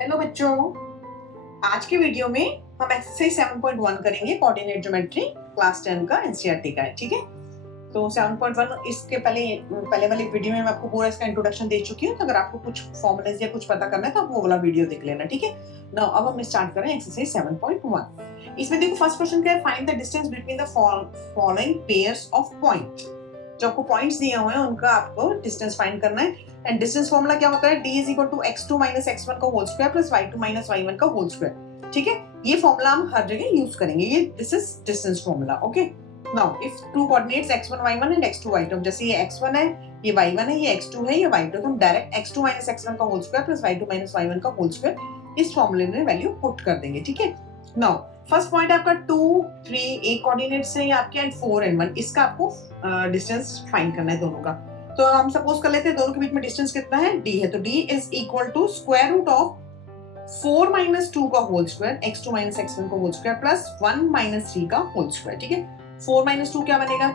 Hello बच्चों, आज के वीडियो में हम एक्सरसाइज 7.1 करेंगे। कोऑर्डिनेट ज्योमेट्री क्लास 10 का एनसीईआरटी का है, ठीक है। तो 7.1 इसके पहले वाली वीडियो में मैं आपको पूरा इसका इंट्रोडक्शन दे चुकी हूँ। तो अगर आपको कुछ फॉर्मूलेज या कुछ पता करना है तो आप वो वाला वीडियो देख लेना, ठीक है। नाउ अब हम स्टार्ट करें एक्सरसाइज 7.1। इसमें देखो फर्स्ट क्वेश्चन क्या है, find the distance between the following pairs of point. जो आपको पॉइंट्स दिए हुए हैं उनका आपको डिस्टेंस फाइंड करना है। एंड डिस्टेंस फॉर्मूला क्या होता है, d is equal to x2 minus x1 का whole square plus y2 minus y1 का होल स्क्वायर, ठीक है। ये फॉर्मूला हम हर जगह यूज करेंगे। ये this is distance formula, okay. Now if two coordinates x1 y1 and x2 y2, जैसे ये x1 है, ये y1 है, ये x2 है, ये y2, तो हम डायरेक्ट x2 माइनस x1 का whole square plus y2 minus y1 का होल स्क्वायर इस फॉर्मूले में वैल्यू पुट कर देंगे, ठीक है। नाउ फर्स्ट पॉइंट आपका 2, 3 एक कोऑर्डिनेट से या आपके एंड 4 एंड 1, इसका आपको डिस्टेंस फाइंड करना है दोनों का। तो हम सपोज कर लेते हैं दोनों के बीच में डिस्टेंस कितना है, d है। तो d is equal to square root of 4 minus 2 का whole square, x2 minus x1 का होल स्क्वायर प्लस 1 माइनस 3 का होल स्क्वायर, ठीक है। 4 माइनस 2 क्या बनेगा,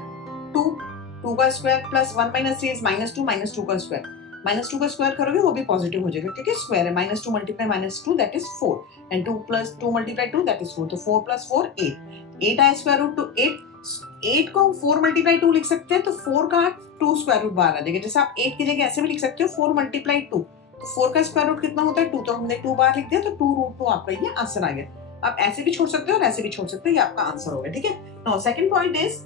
2 का square plus 1 minus 3 is minus 2 का स्क्वायर। माइनस 2 का स्क्वायर करोगे वो भी पॉजिटिव हो जाएगा क्योंकि स्क्वायर है। Minus 2 multiply minus 2 that is 4 and 2 plus 2 multiply 2 that is 4। तो 4 प्लस 4 8 आया स्क्वायर रूट टू 8 को हम 4 मल्टीप्लाई 2 लिख सकते हैं, तो 4 का 2 स्क्वायर रूट बाहर आ जाएगा। जैसे आप 8 की जगह ऐसे भी लिख सकते हो 4 मल्टीप्लाई 2, तो 4 का स्क्वायर रूट कितना होता है 2, तो हमने 2 बाहर लिख दिया तो 2 रूट 2 आपका ये आंसर आ गया। आप ऐसे भी छोड़ सकते हो और ऐसे भी छोड़ सकते हो, ये आपका आंसर होगा, ठीक है। Now second point is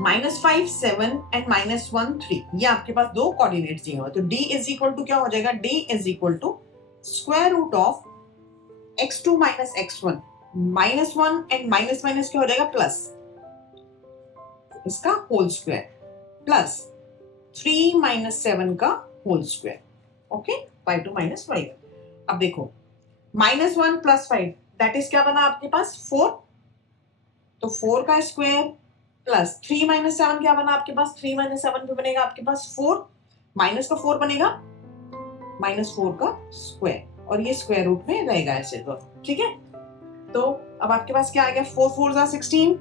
-5 7 and -1 3, ये आपके पास दो कोऑर्डिनेट्स दिए हुए। तो d इज इक्वल टू क्या हो जाएगा, d is equal to square root of x2 minus x1 -1 and minus minus क्या हो जाएगा प्लस इसका होल स्क्वायर प्लस 3 माइनस 7 का whole square, okay, y2 minus y1। अब देखो -1 प्लस 5 दैट इज क्या बना आपके पास 4, तो 4 का स्क्वायर प्लस 3 माइनस 7 क्या बना आपके पास, 3 माइनस 7 पे बनेगा आपके पास 4, माइनस का 4 बनेगा -4 का स्क्वायर और ये स्क्वायर रूट में रहेगा ऐसे, तो ठीक है। तो अब आपके पास क्या आ गया, 4 4 16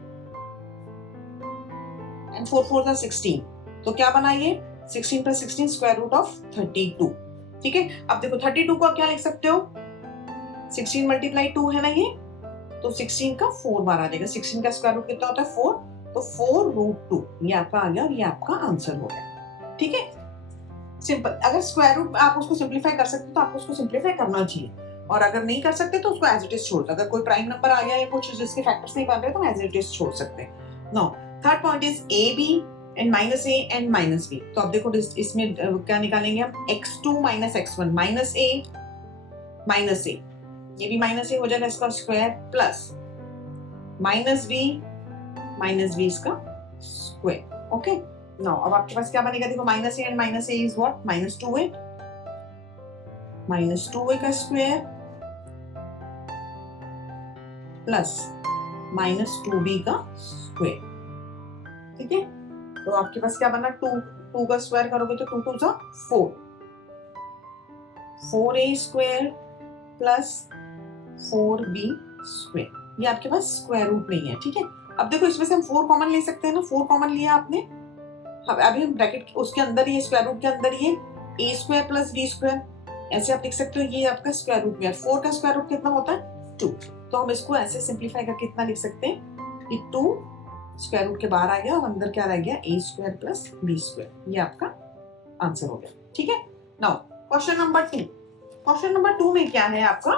एंड 4 4 16, तो क्या बना ये 16 प्लस 16 स्क्वायर रूट ऑफ 32, ठीक है। अब देखो 32 को आप क्या लिख सकते हो, 16 मल्टीप्लाई 2 है ना ये, तो 16 का 4 बार आ जाएगा। 16 का स्क्वायर रूट कितना होता है 4, तो 4 रूट 2 ये आपका आ गया और ये आपका आंसर हो गया, ठीक है। सिंपल। अगर स्क्वायर रूट आप उसको सिंपलीफाई कर सकते तो आपको उसको सिंपलीफाई करना चाहिए, और अगर नहीं कर सकते तो उसको एज इट इज छोड़ दो। अगर कोई प्राइम नंबर आ गया या कुछ जिसके फैक्टर्स नहीं बन रहे तो एज इट इज छोड़ सकते हैं। Now third point is A B and minus A and minus B. तो अब देखो इसमें क्या निकालेंगे हम, x2 माइनस x1 माइनस ए, ये भी माइनस ए हो जाएगा इसका स्क्वायर प्लस माइनस बी इसका स्क्वायर, ओके। नाउ अब आपके पास क्या बनेगा, देखो minus A and minus A is what, -2a का स्क्वायर प्लस -2b का स्क्वायर, ठीक है। तो आपके पास क्या बना, 2 का स्क्वायर करोगे तो 2 2 4, 4a square plus 4b square, ये आपके पास स्क्वायर रूट नहीं है, ठीक है। अब देखो इसमें से हम 4 कॉमन ले सकते हैं ना, 4 कॉमन लिया आपने, अभी हम ब्रैकेट उसके अंदर ये स्क्वायर रूट के अंदर ये a square plus b square, ऐसे आप लिख सकते हो, ये आपका स्क्वायर रूट में है। 4 का स्क्वायर रूट कितना होता है 2, तो हम इसको ऐसे सिंपलीफाई करके इतना लिख सकते हैं कि 2 स्क्वायर रूट के बाहर आ गया और अंदर क्या रह गया, a square plus b square, ये आपका आंसर हो गया, ठीक है। Now question number 2, question number 2 में क्या है आपका,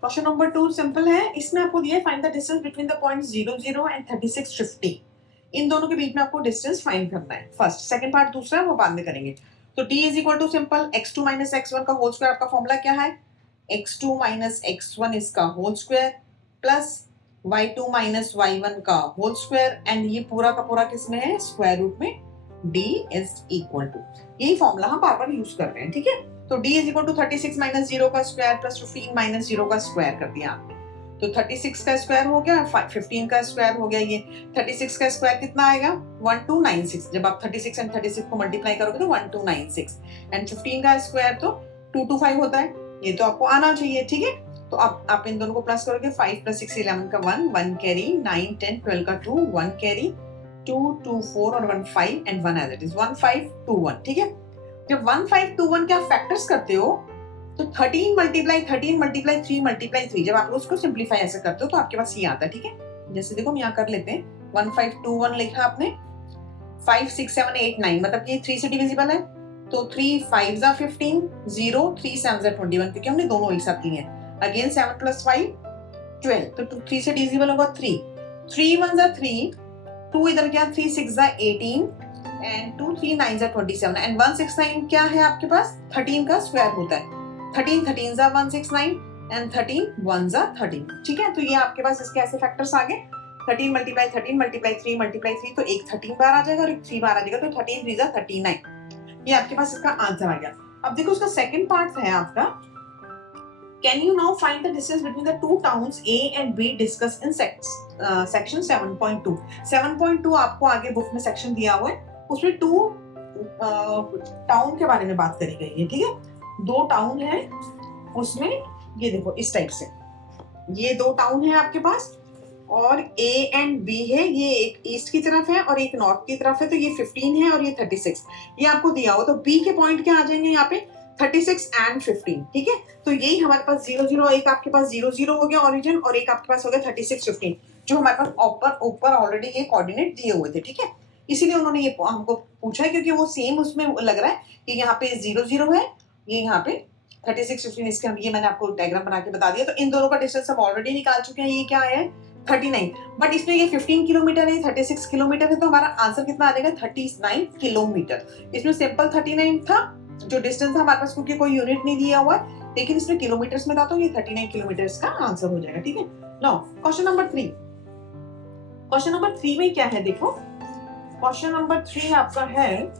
क्वेश्चन नंबर 2 सिंपल है। इसमें आपको दिया है find the distance between the points 0 0 and 36 50। इन दोनों के बीच में आपको डिस्टेंस फाइंड करना है। फर्स्ट सेकंड पार्ट दूसरा है वो बाद में करेंगे। तो d is equal to simple x2 minus x1 का होल स्क्वायर, आपका फॉर्मूला क्या है, x2 माइनस x1 इसका whole square plus y2 minus y1 का होल स्क्वायर, एंड ये पूरा का पूरा किसमें है, स्क्वायर रूट में। d इज इक्वल टू, यही फॉर्मूला हम बार बार यूज कर रहे हैं, ठीक है। तो d is equal to 36 minus 0 का स्क्वायर प्लस 15 माइनस 0 का स्क्वायर कर दिया आपने, तो 36 का स्क्वायर हो गया, 15 का स्क्वायर हो गया। ये 36 का स्क्वायर कितना आएगा 1296, जब आप 36 एंड 36 को मल्टीप्लाई करोगे तो 1296, एंड 15 का स्क्वायर तो 225 होता है, ये तो आपको आना चाहिए, ठीक है। तो आप इन दोनों को प्लस करोगे, 5 प्लस 6 11 का 1 कैरी, 9 10 12 का 2 1 कैरी, 2 2 4 और 1 5 एंड 1 एज इट इज 1521, ठीक है। जब 1521 के आप फैक्टर्स करते हो तो 13 मल्टीप्लाई 3 मल्टीप्लाई 3, जब आप उसको सिंप्लीफाई ऐसे करते हो तो आपके पास ये आता है, ठीक है। जैसे देखो हम यहाँ कर लेते हैं, 1521 लिखा आपने, 5 6 7 8 9, मतलब ये 3 से डिविजिबल है, तो 3 5 जा 15, 0 3 7 जा 21, क्योंकि हमने दोनों एक साथ लिए हैं। अगेन 7 + 5 12, तो 3 से डिविजिबल होगा 3, 3 1 जा 3, 2 इधर क्या, 3 6 जा 18 एंड 2 3 9 जा 27, एंड 169 क्या है आपके पास, 13 का स्क्वायर होता है, 13 13 जा 169 एंड 13 1 जा 13, ठीक है। तो ये आपके पास इसके ऐसे फैक्टर्स आ गए, 13 मल्टीप्लाई 3 मल्टीप्लाई 3, तो एक 13 बार आ जाएगा और एक 3 बार आ जाएगा, तो 13 3 जा 39, ये आपके पास इसका आंसर आ गया। अब देखो उसका सेकंड पार्ट है आपका, can you now find the distance between the two towns A and be discuss in section 7.2। 7.2 आपको आगे बुक में सेक्शन दिया हुआ है, उसमें टू टाउन के बारे में बात करी गई है, ठीक है। 2 टाउन है उसमें, ये देखो इस टाइप से, ये 2 टाउन है आपके पास और A एंड B है, ये एक ईस्ट की तरफ है और एक नॉर्थ की तरफ है, तो ये 15 है और ये 36, ये आपको दिया हो, तो B के पॉइंट क्या आ जाएंगे यहाँ पे, 36 एंड 15, ठीक है। तो यही हमारे पास 0 0, एक आपके पास 0 0 हो गया ओरिजिन, और एक आपके पास हो गया 36 15, जो हमारे पास ऊपर ऑलरेडी ये कोऑर्डिनेट दिए हुए थे, ठीक है। इसीलिए उन्होंने ये हमको पूछा है, क्योंकि वो सेम उसमें लग रहा है कि यहाँ पे 0 0 है, ये यहाँ पे 36 15, इसके ये मैंने आपको डायग्राम बना के बता दिया। तो इन दोनों का डिस्टेंस हम ऑलरेडी निकाल चुके हैं, ये क्या है 39, बट इसमें ये 15 किलोमीटर है, 36 किलोमीटर है, तो हमारा आंसर कितना आ जाएगा 39 किलोमीटर। इसमें सिंपल 39 था जो डिस्टेंस था हमारे पास, क्योंकि कोई यूनिट नहीं दिया हुआ है, लेकिन इसमें किलोमीटर्स में था, तो ये 39 किलोमीटर्स का आंसर हो जाएगा, ठीक है। Now question number 3, question number 3 में क्या है देखो, क्वेश्चन नंबर 3 आपका है,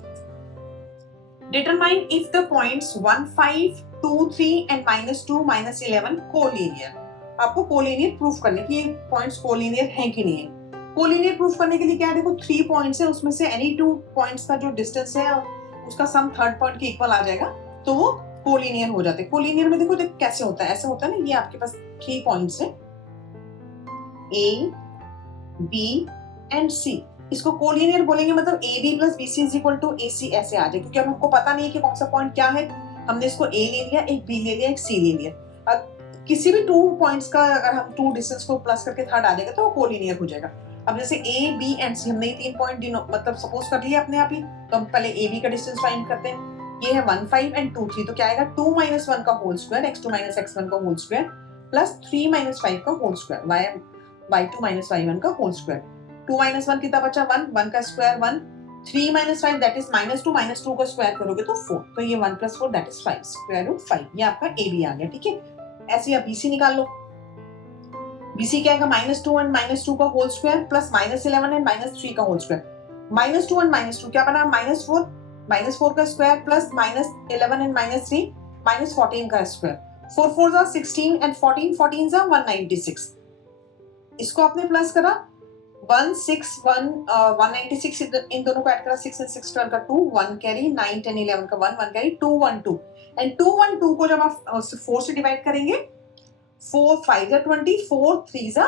determine if the points 1 5 2 3 and -2 -11 collinear. आपको कोलिनियर प्रूफ करने की, ये पॉइंट्स कोलिनियर हैं कि नहीं है। कोलिनियर प्रूफ करने के लिए क्या है, देखो 3 पॉइंट्स है, उसमें से एनी 2 पॉइंट्स का जो डिस्टेंस है उसका सम थर्ड पॉइंट के इक्वल आ जाएगा, तो वो कोलिनियर हो जाते हैं। कोलिनियर में देखो कैसे होता है, ऐसा होता है ना, ये आपके पास 3 पॉइंट्स है A B एंड C, इसको कोलिनियर बोलेंगे, मतलब AB + BC = AC ऐसे आ जाए, क्योंकि हमको पता नहीं है कि कौन सा पॉइंट क्या है, हमने इसको A ले लिया, एक B ले लिया, एक C ले लिया। किसी भी 2 पॉइंट्स का अगर हम 2 डिस्टेंस को प्लस करके थर्ड आ जाएगा तो वो कोलिनियर हो जाएगा। अब जैसे A B एंड C, हमने 3 पॉइंट मतलब सपोज कर लिया अपने आप ही, तो हम पहले AB का डिस्टेंस फाइंड करते हैं। ये है 1 5 एंड 2 3, तो क्या आएगा 2 - 1 का होल स्क्वायर, x2 - x1 का होल स्क्वायर, प्लस 3 - 5 का होल स्क्वायर, y2 - y1 का होल स्क्वायर। 2 - 1 कितना बचा, 1, 1 का स्क्वायर 1, 3 - 5 दैट इज -2 का स्क्वायर करोगे तो 4, तो ये 1 + 4 दैट इज 5, √5, ये आपका AB आ गया, ठीक है। ऐसे आप BC निकाल लो, BC क्या आएगा, -2 एंड -2 का होल स्क्वायर, प्लस -11 एंड -3 का होल स्क्वायर, -2 एंड -2 क्या बना, -4 का स्क्वायर, प्लस -11 एंड -3 -14 का स्क्वायर, 4 4 जा 16 एंड 14 जा 196, इसको आपने प्लस करा 196 इन दोनों को ऐड करा, 6 and 6 12 का 2, 1 कैरी, 9 10 11 का 1 1 कैरी, 2 1 2, एंड 2 1 2 को जब आप 4 से डिवाइड करेंगे, 4 5 जा 20, 4 3 जा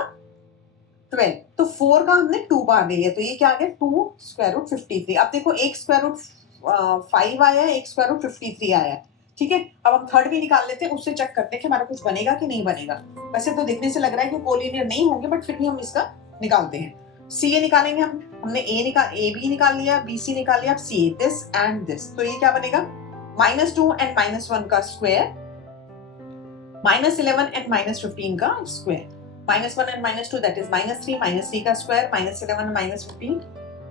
12, तो 4 का हमने 2 बार ले लिया, तो ये क्या आ गया 2 √53। अब देखो एक √5 आया है, एक √53 आया है, ठीक है। अब हम थर्ड भी निकाल लेते हैं, उससे चेक करते हैं कि हमारा कुछ बनेगा कि नहीं बनेगा। वैसे तो देखने से लग रहा है कि कोलिनियर नहीं होंगे, बट फिर भी हम इसका निकालते हैं। CA निकालेंगे हमने AB निकाल लिया, BC निकाल लिया, अब CA, दिस एंड दिस, तो ये क्या बनेगा, -2 एंड -1 का स्क्वायर, -11 एंड -15 का स्क्वायर, -1 एंड -2 दैट इज -3 -3 का स्क्वायर, -11 -15,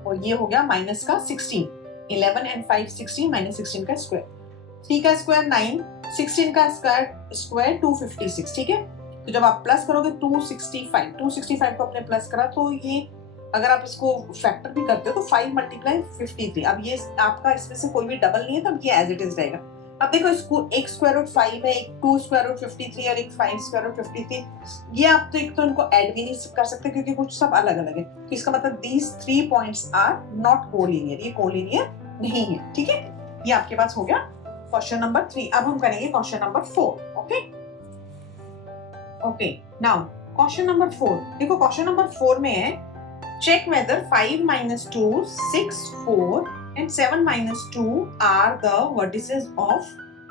और ये हो गया माइनस का 16, 11 एंड 5 16, -16 का स्क्वायर, 3 का स्क्वायर 9, 16 का स्क्वायर 256, ठीक है। तो जब आप प्लस करोगे 265 को अपने प्लस करा, तो ये अगर आप इसको फैक्टर भी करते हो तो 5 × 53, अब ये आपका इसमें से कोई भी डबल नहीं है, तो अब ये एज इट इज रहेगा। अब देखो इसको एक √5 है, एक 2 √53 और एक 5 √53, ये आप तो एक तो इनको ऐड भी नहीं कर सकते क्योंकि कुछ सब अलग अलग है, तो इसका मतलब these 3 points are not collinear, ये कोलिनियर नहीं है, ठीक है। ये आपके पास हो गया क्वेश्चन नंबर 3। अब हम करेंगे question number 4, okay. Now question number 4, देखो क्वेश्चन नंबर 4 में है, check whether 5 - 2 6 4 and 7 minus 2 are the vertices of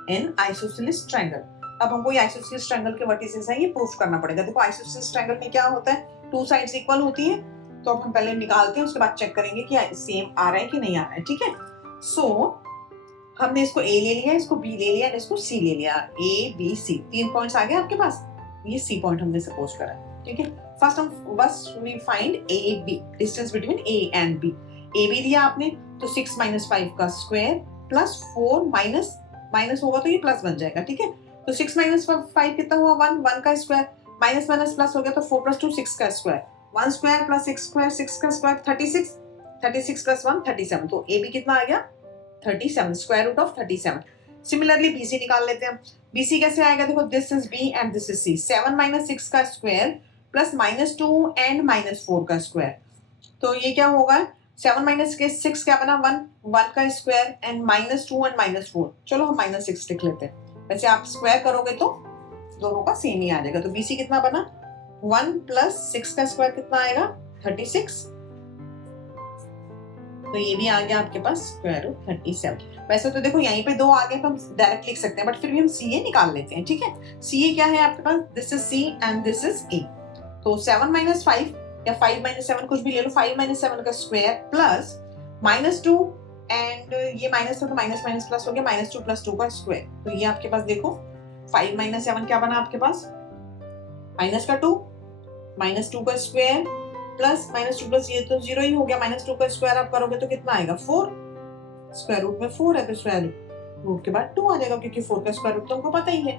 an isosceles triangle. अब हमको ये isosceles triangle के vertices हैं, ये प्रूफ करना पड़ेगा। देखो isosceles triangle में क्या होता है, टू साइड्स इक्वल होती है, तो अब हम पहले निकालते हैं, उसके बाद चेक करेंगे कि सेम आ रहा है कि नहीं आ रहा है। ठीक है, सो हमने इसको A ले लिया, इसको B ले लिया, इसको C ले लिया। A B C 3 पॉइंट्स आ गए आपके पास, ये C पॉइंट हमने सपोज करा। ठीक है, फर्स्ट हम बस we find A B, distance between A and B। A B दिया आपने, तो 6 माइनस 5 का स्क्वायर प्लस 4 माइनस माइनस होगा तो ये प्लस बन जाएगा। ठीक है, तो 6 माइनस 5 कितना हुआ, 1 का स्क्वायर, माइनस माइनस प्लस हो गया तो 4 प्लस 2 6 का स्क्वायर, 1 स्क्वायर प्लस 6 स्क्वायर 6 का स्क्वायर 36, 36 प्लस 1 37, तो ए बी कितना आ गया 37, square root of 37। Similarly BC निकाल लेते हैं। बीसी कैसे आएगा, देखो this is B and this is C, 7 minus 6 का square plus minus 2 and minus 4 का स्क्वायर, तो ये क्या होगा 7 माइनस के 6 क्या बना 1 का square and minus 2 and minus 4, चलो हम माइनस 6 लिख लेते हैं। वैसे आप स्क्वायर करोगे तो दोनों का सेम ही आ जाएगा, तो बीसी कितना बना 1 प्लस 6 का स्क्वायर कितना आएगा 36, तो ये भी आ गया आपके पास स्क्वायर रूट 37। वैसे तो देखो यहीं पे 2 आ गए तो हम डायरेक्ट लिख सकते हैं, बट फिर भी हम सी ए निकाल लेते हैं। ठीक है, सी ए क्या है आपके पास, this is C and this is A, तो 7 माइनस 5 या 5 माइनस 7 कुछ भी ले लो, 5 माइनस 7 का स्क्वायर प्लस माइनस 2 एंड ये माइनस तो माइनस माइनस प्लस हो गया, माइनस 2 प्लस 2 का स्क्वायर, तो ये आपके पास देखो 5 माइनस 7 क्या बना आपके पास माइनस का 2, माइनस 2 का स्क्वायर प्लस माइनस 2 प्लस ये तो 0 ही हो गया, माइनस 2 का स्क्वायर आप करोगे तो कितना आएगा 4, स्क्वायर रूट में 4 है तो स्क्वायर रूट के बाद 2 आ जाएगा, क्योंकि 4 का स्क्वायर रूट तो हमको पता ही है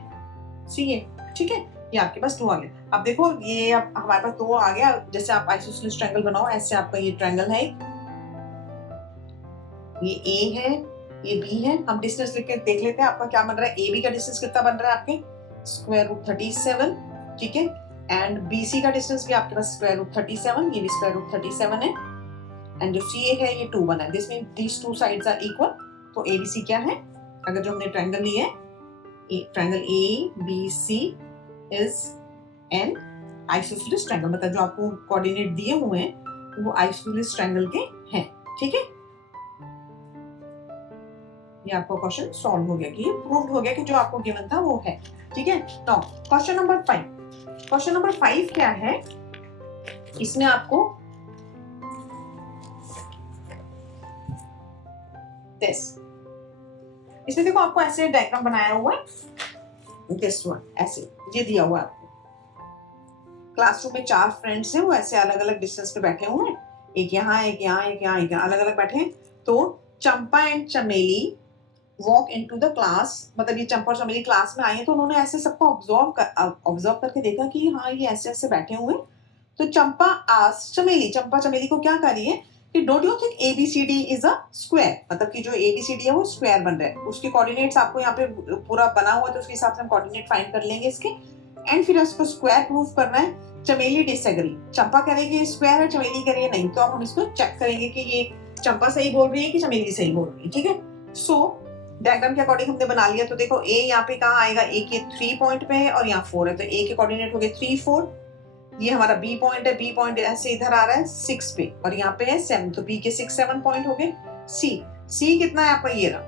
सी ए। ठीक है, ये आपके पास 2 आ गया। अब देखो ये अब हमारे पास 2 आ गया, जैसे आप आइसोसेलेस ट्रायंगल बनाओ ऐसे आपका ये ट्रायंगल है, ये ए है ये बी है, हम डिस्टेंस लिख के देख लेते हैं आपका क्या बन रहा है। ए बी का डिस्टेंस कितना बन रहा है आपके स्क्वायर रूट 37, ठीक है, एंड BC का डिस्टेंस भी आपके पास स्क्वायर रूट 37, ये भी स्क्वायर रूट 37 है, एंड जो CA है ये 2 बना है, this means these two sides are equal, तो ABC क्या है, अगर जो हमने ट्रायंगल लिया है triangle ABC is an isosceles triangle, मतलब जो आपको कोऑर्डिनेट दिए हुए हैं वो आइसोसेलेस ट्रायंगल के हैं। ठीक है, ये आपका क्वेश्चन सॉल्व हो गया कि ये प्रूव्ड हो गया कि जो आपको गिवन था वो है। ठीक है, तो क्वेश्चन नंबर 5, क्वेश्चन नंबर 5 क्या है, इसमें आपको दिस, इसमें देखो आपको ऐसे डायग्राम बनाया हुआ है, दिस वन ऐसे ये दिया हुआ है आपको, क्लासरूम में 4 फ्रेंड्स हैं, वो ऐसे अलग अलग डिस्टेंस पे बैठे हुए हैं, एक यहाँ एक यहाँ एक यहाँ एक यहाँ अलग अलग बैठे हैं। तो चंपा एंड चमेली वॉक इनटू द क्लास, मतलब ये चंपा और चमेली क्लास में आए हैं, तो उन्होंने ऐसे सबको ऑब्जर्व करके देखा कि हाँ ये ऐसे ऐसे बैठे हुए हैं। तो चंपा चमेली को क्या कर रही है कि don't you think ABCD is a square, मतलब कि जो ABCD है वो स्क्वायर बन रहा है, उसके कोऑर्डिनेट्स आपको यहाँ पे पूरा बना हुआ है, तो उसके हिसाब से हम कोऑर्डिनेट फाइंड कर लेंगे इसके, एंड फिर उसको स्क्वायर प्रूफ करना है। चमेली डिसएग्री, चंपा कह रही है स्क्वायर है, चमेली कह रही है नहीं, तो अब हम इसको चेक करेंगे कि ये चंपा सही बोल रही है कि चमेली सही बोल रही है। ठीक है, सो डायग्राम के अकॉर्डिंग हमने बना लिया, तो देखो A यहाँ पे कहाँ आएगा, A के 3 पॉइंट पे है और यहाँ 4 है, तो A के कोऑर्डिनेट हो गए 3 4, ये हमारा B पॉइंट है, B पॉइंट ऐसे इधर आ रहा है 6 पे और यहाँ पे है 7, तो B के 6 7 पॉइंट हो गए। C कितना है आपका ये रहा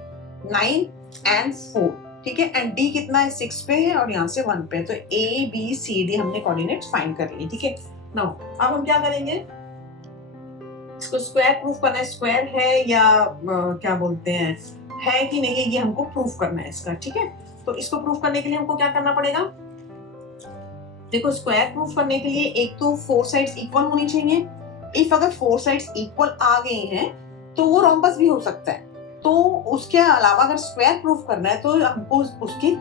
9 एंड 4, ठीक है, एंड D कितना है 6 पे है और यहाँ से 1 पे है, तो ABCD हमने कोऑर्डिनेट्स फाइंड कर लिए। ठीक है, नाउ अब हम क्या करेंगे, इसको स्क्वायर प्रूफ करना है, स्क्वायर है या क्या बोलते हैं है कि नहीं है, ये हमको प्रूफ करना है इसका। ठीक है, तो इसको प्रूफ करने के लिए हमको क्या करना पड़ेगा, देखो स्क्वायर प्रूफ करने के लिए एक तो 4 साइड्स इक्वल होनी चाहिए, इफ अगर 4 साइड्स इक्वल आ गए हैं तो वो रोम्बस भी हो सकता है, तो उसके अलावा अगर स्क्वायर प्रूफ करना है तो हमको उसके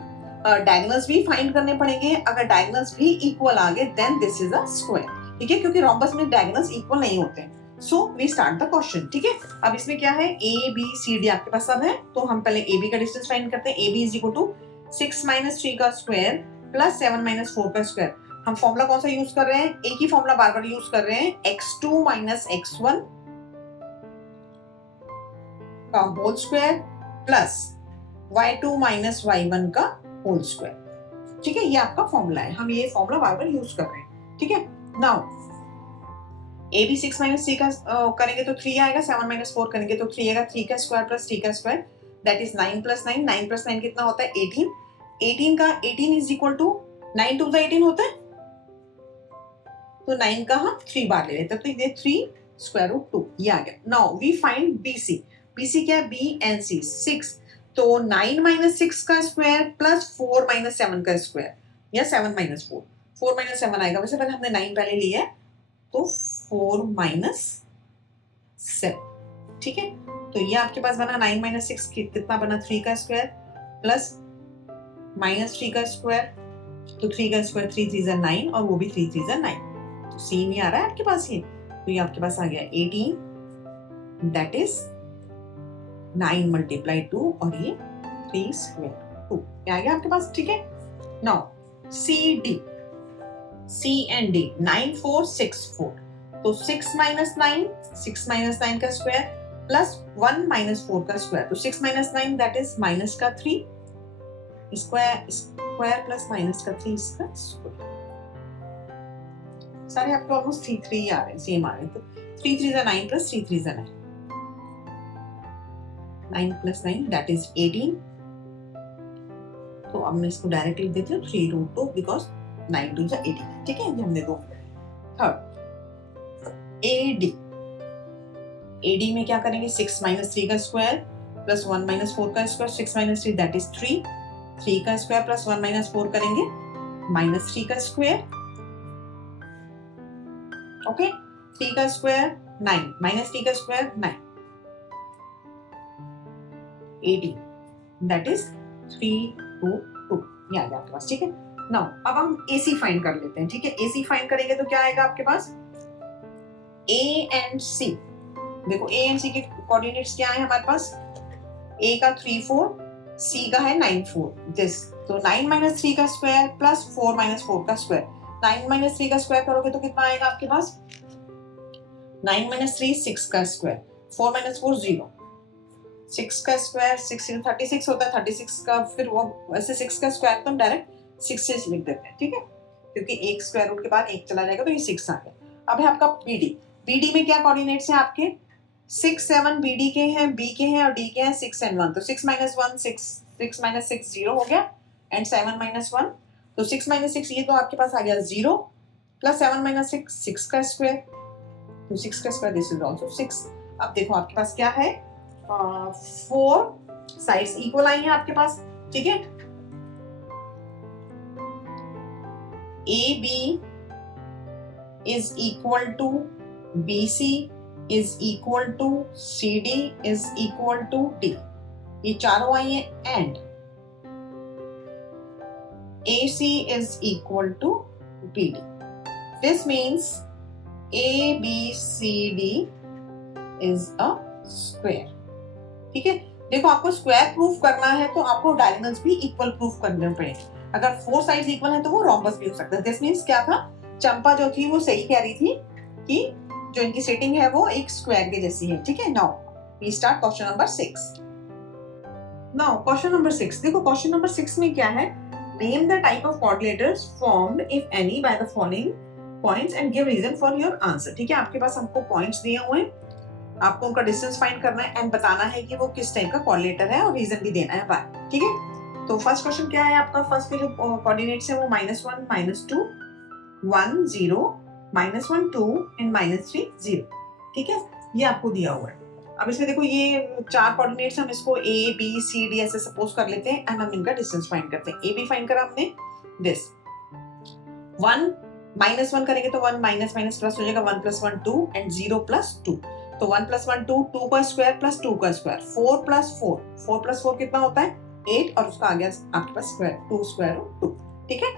डायगोनल्स भी फाइंड करने पड़ेंगे, अगर डायगोनल्स भी इक्वल आ गए then this is a square. ठीक है, क्योंकि रोम्बस में डायगोनल्स इक्वल नहीं होते हैं। So we start the question. ठीक है, अब इसमें क्या है ABCD आपके पास सब है, तो हम पहले AB का डिस्टेंस फाइंड करते हैं। AB is equal to 6 minus 3 का स्क्वायर प्लस 7 माइनस 4 का स्क्वायर। हम फॉर्मूला कौन सा यूज कर रहे हैं, एक ही फॉर्मूला बार बार यूज कर रहे हैं, x2 माइनस x1 का whole square plus y2 minus y1 का होल स्क्वायर। ठीक है, ये आपका फॉर्मूला है, हम ये फॉर्मूला बार बार यूज कर रहे हैं। ठीक है, नाउ ए भी 6 माइनस 3 का करेंगे तो 3 आएगा, 7 माइनस 4 करेंगे तो 3 आएगा, 3 का स्क्वायर प्लस 3 का square that is 9 plus 9, 9 plus 9 कितना होता है 18, 18 का 18 is equal to 9 to the 18 होता है, तो 9 का हम 3 बार ले लेते हैं, तो ये 3 स्क्वायर रूट 2 ये आ गया। Now we find BC, BC क्या है B and C 6, तो 9 माइनस 6 का स्क्वायर प्लस 4 माइनस 7 का स्क्वायर या 7 माइनस 4, 4 माइनस 7 आएगा, वैसे पहले हमने 9 पहले लिया है तो 4 माइनस 7, ठीक है। तो ये आपके पास बना 9 माइनस 6 कितना बना 3 का स्क्वायर प्लस माइनस 3 का स्क्वायर, तो 3 का स्क्वायर 3 3 जा 9 और वो भी 3 3 जा 9, तो सेम ही आ रहा है आपके पास ये, तो ये आपके पास आ गया 18 दैट इज 9 मल्टीप्लाई 2 और ये 3 स्क्वायर 2 क्या आ गया आपके पास, ठीक है। Now CD, C and D 9 4 6 4, तो 6 माइनस 9, 6 माइनस 9 का स्क्वायर प्लस 1 माइनस 4 का स्क्वायर, तो 6 माइनस 9 दैट इज माइनस का 3 स्क्वायर, स्क्वायर प्लस माइनस का 3 इसका स्क्वायर, सारे आपको ऑलमोस्ट 3 3 आ रहे हैं, सेम आ रहे हैं, तो 3 3 जा 9 प्लस 3 3 जा 9, 9 प्लस 9 दैट इज 18, तो अब मैं इसको डायरेक्ट लिख देती हूँ 3 रूट 2 बिकॉज 9 2 जा 18, ठीक है, ये हमने दो। थर्ड AD, AD में क्या करेंगे 6 माइनस 3 का स्क्वायर प्लस 1 माइनस 4 का स्क्वायर, 6 माइनस 3 दैट इज 3, 3 का स्क्वायर प्लस 1 माइनस 4 करेंगे माइनस 3 का स्क्वायर, ओके, 3 का स्क्वायर 9 माइनस 3 का स्क्वायर 9, 18 दैट इज 3 2 2 ये आ गया आपके पास, ठीक है। नाउ अब हम AC फाइंड कर लेते हैं, ठीक है। AC फाइंड करेंगे तो क्या आएगा आपके पास A and C, देखो A and C के कोऑर्डिनेट्स क्या है हमारे पास, A का 3 4, C का है 9 4 दिस, तो 9 माइनस 3 का स्क्वायर प्लस 4 माइनस 4 का स्क्वायर, 9 माइनस 3 का स्क्वायर करोगे तो कितना आएगा आपके पास 9 माइनस 3 6 का स्क्वायर, 4 माइनस 4 0, 6 का स्क्वायर 6 36 होता है, 36 का फिर वो वैसे 6 का स्क्वायर तो हम डायरेक्ट 6 से लिख देते हैं, ठीक है, क्योंकि एक स्क्वायर रूट के बाद एक चला जाएगा तो ये 6 आ गया। अब है आपका BD, BD में क्या कोऑर्डिनेट्स हैं आपके 6 7 BD के हैं, B के हैं और D के हैं 6 and 1, तो 6 माइनस 1 6, 6 माइनस 6 0 हो गया एंड 7 माइनस 1, तो 6 माइनस 6 ये तो आपके पास आ गया 0 प्लस 7 माइनस 6 6 का स्क्वायर, तो 6 का स्क्वायर दिस इज आल्सो 6। अब देखो आपके पास क्या है 4 साइड्स इक्वल आई हैं आपके पास, ठीक है, AB is equal to BC is equal to CD is equal to D, ये चारों आई हैं and AC is equal to BD, this means ABCD is a square, ठीक है। देखो आपको स्क्वायर प्रूफ करना है तो आपको डायगोनल्स भी इक्वल प्रूफ करने पड़ेंगे, अगर 4 साइड्स इक्वल है तो वो रोम्बस भी हो सकता है, दिस मींस क्या था चंपा जो थी वो सही कह रही थी कि जो इनकी सेटिंग है वो एक स्क्वायर के जैसी है, ठीक है। Now we start question number 6। Now question number 6, देखो क्वेश्चन नंबर 6 में क्या है, name the type of coordinators formed if any by the following points and give reason for your answer, ठीक है। आपके पास हमको पॉइंट्स दिए हुए हैं, आपको उनका डिस्टेंस फाइंड करना है एंड बताना है कि वो किस टाइप का कोऑर्डिनेटर है और रीजन भी देना है बाय, ठीक है। तो फर्स्ट क्वेश्चन क्या है आपका, फर्स्ट के जो कोऑर्डिनेट्स है वो -1 -2 1 0 -1 2 एंड -3 0, ठीक है, ये आपको दिया हुआ है। अब इसमें देखो ये 4 कोऑर्डिनेट्स, हम इसको A B C D ऐसे सपोज कर लेते हैं एंड हम इनका डिस्टेंस फाइंड करते हैं। A B फाइंड करा हमने, दिस 1 -1 करेंगे तो 1 माइनस माइनस प्लस हो जाएगा, 1 + 1 2 एंड 0 + 2, तो 1 + 1 2, 2 का स्क्वायर प्लस 2 का स्क्वायर, 4 + 4, 4 + 4 कितना होता है 8 और उसका आ गया आपके पास स्क्वायर 2 स्क्वायर रूट 2, ठीक है।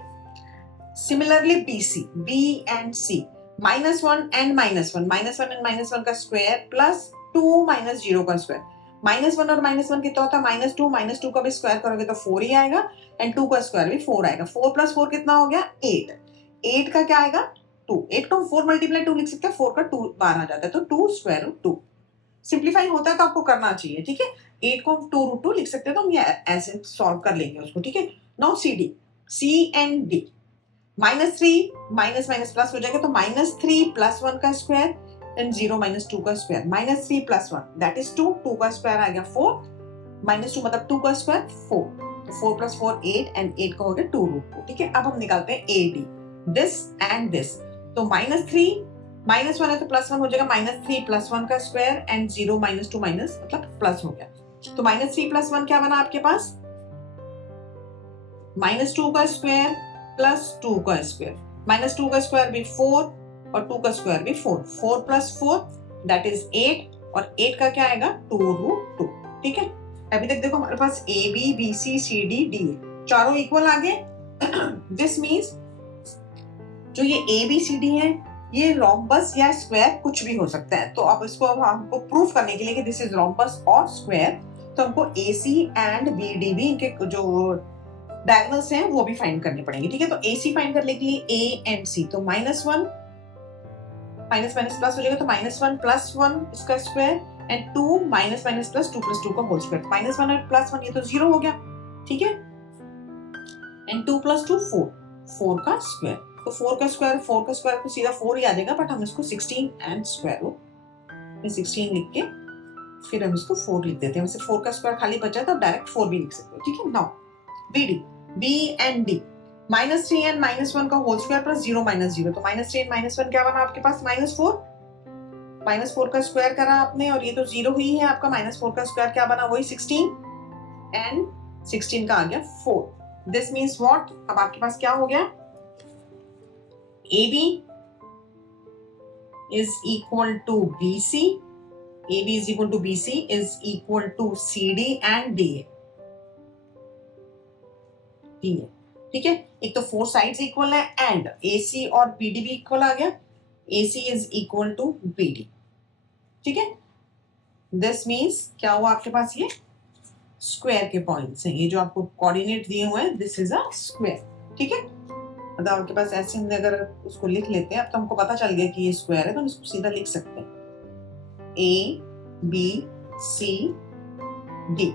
Similarly BC, B and C -1 and -1, -1 and -1 का स्क्वायर प्लस 2 - 0 का स्क्वायर, -1 और -1 कितना होता है -2 का भी स्क्वायर करोगे तो 4 ही आएगा एंड 2 का स्क्वायर भी 4 आएगा, 4 + 4 कितना हो गया 8, 8 का क्या आएगा 2, 8 को 4 × 2 लिख सकते हैं, 4 का 2 बाहर आ जाता है तो 2 स्क्वायर रूट 2, सिंप्लीफाई होता है तो आपको करना चाहिए, ठीक है। 8 को 2 √ 2 लिख सकते हैं तो हम ये ऐसे सॉल्व कर लेंगे उसको, ठीक है। Now CD, C and D -3 minus minus plus हो जाएगा तो -3 + 1 का स्क्वायर देन 0 माइनस 2 का square, minus 3 plus 1 that is 2, 2 का स्क्वायर आ गया 4, माइनस 2 मतलब 2 का स्क्वायर 4, तो 4 प्लस 4 8 एंड 8 का हो गया 2 रूट 2। ठीक है, अब हम निकालते हैं A D, this and this. तो माइनस 3 माइनस 1 है तो प्लस 1 हो जाएगा, माइनस 3 प्लस 1 का स्क्वायर एंड 0 माइनस 2 माइनस मतलब प्लस हो गया। तो माइनस 3 प्लस 1 क्या बना आपके पास, माइनस 2 का स्क्वायर प्लस 2 का स्क्वायर, माइनस 2 का स्क्वायर भी 4 और 2 का स्क्वायर भी 4, 4 प्लस 4 दैट इज 8 और 8 का क्या आएगा 2 रूट 2। ठीक है, अभी तक देखो हमारे पास A B B C C D D A चारों इक्वल आ गए। दिस मीन्स जो ये ए बी सी डी है ये रोम्बस या स्क्वायर कुछ भी हो सकता है। तो अब इसको अब हमको प्रूफ करने के लिए कि दिस इज रोम्बस और स्क्वायर, तो हमको ए C and B D B के जो डायगोनल्स हैं वो भी फाइंड करने पड़ेंगे। ठीक है, तो ए सी फाइंड करने के लिए ए एंड सी, तो माइनस 1 माइनस माइनस प्लस हो जाएगा, तो माइनस 1 प्लस 1 इसका square and 2 minus minus plus 2 plus 2 का होल स्क्वायर, माइनस 1 और प्लस 1 ये तो 0 हो गया। ठीक है, एंड 2 प्लस 2 4, 4 का स्क्वायर, तो 4 का स्क्वायर तो सीधा 4 ही आ जाएगा, बट हम इसको 16 एंड स्क्वायर रूट में 16 लिख के फिर हम इसको 4 लिख देते हैं। वैसे 4 का स्क्वायर खाली बचा तो आप डायरेक्ट 4 भी लिख सकते हो। ठीक है, now B D, B and D, minus 3 and minus 1 का होल स्क्वायर प्लस 0 माइनस 0, तो माइनस 3 एंड माइनस 1 क्या बना आपके पास माइनस 4, माइनस 4 का स्क्वायर करा आपने और ये तो 0 ही है आपका, माइनस 4 का स्क्वायर क्या बना वही 16 एंड 16 का आ गया 4। दिस मीन्स व्हाट, अब आपके पास क्या हो गया, AB is equal to BC, AB is equal to BC is equal to CD and DA। ठीक है, एक तो 4 साइड्स इक्वल है एंड AC और BD भी इक्वल आ गया, AC is equal to BD। ठीक है, दिस मीन्स क्या हुआ आपके पास, ये स्क्वायर के पॉइंट्स हैं, ये जो आपको कोऑर्डिनेट दिए हुए हैं दिस इज अ स्क्वायर। ठीक है, मतलब आपके पास ऐसे हमने अगर उसको लिख लेते हैं, अब तो हमको पता चल गया कि ये स्क्वायर है, तो हम इसको सीधा लिख सकते हैं ए बी सी डी।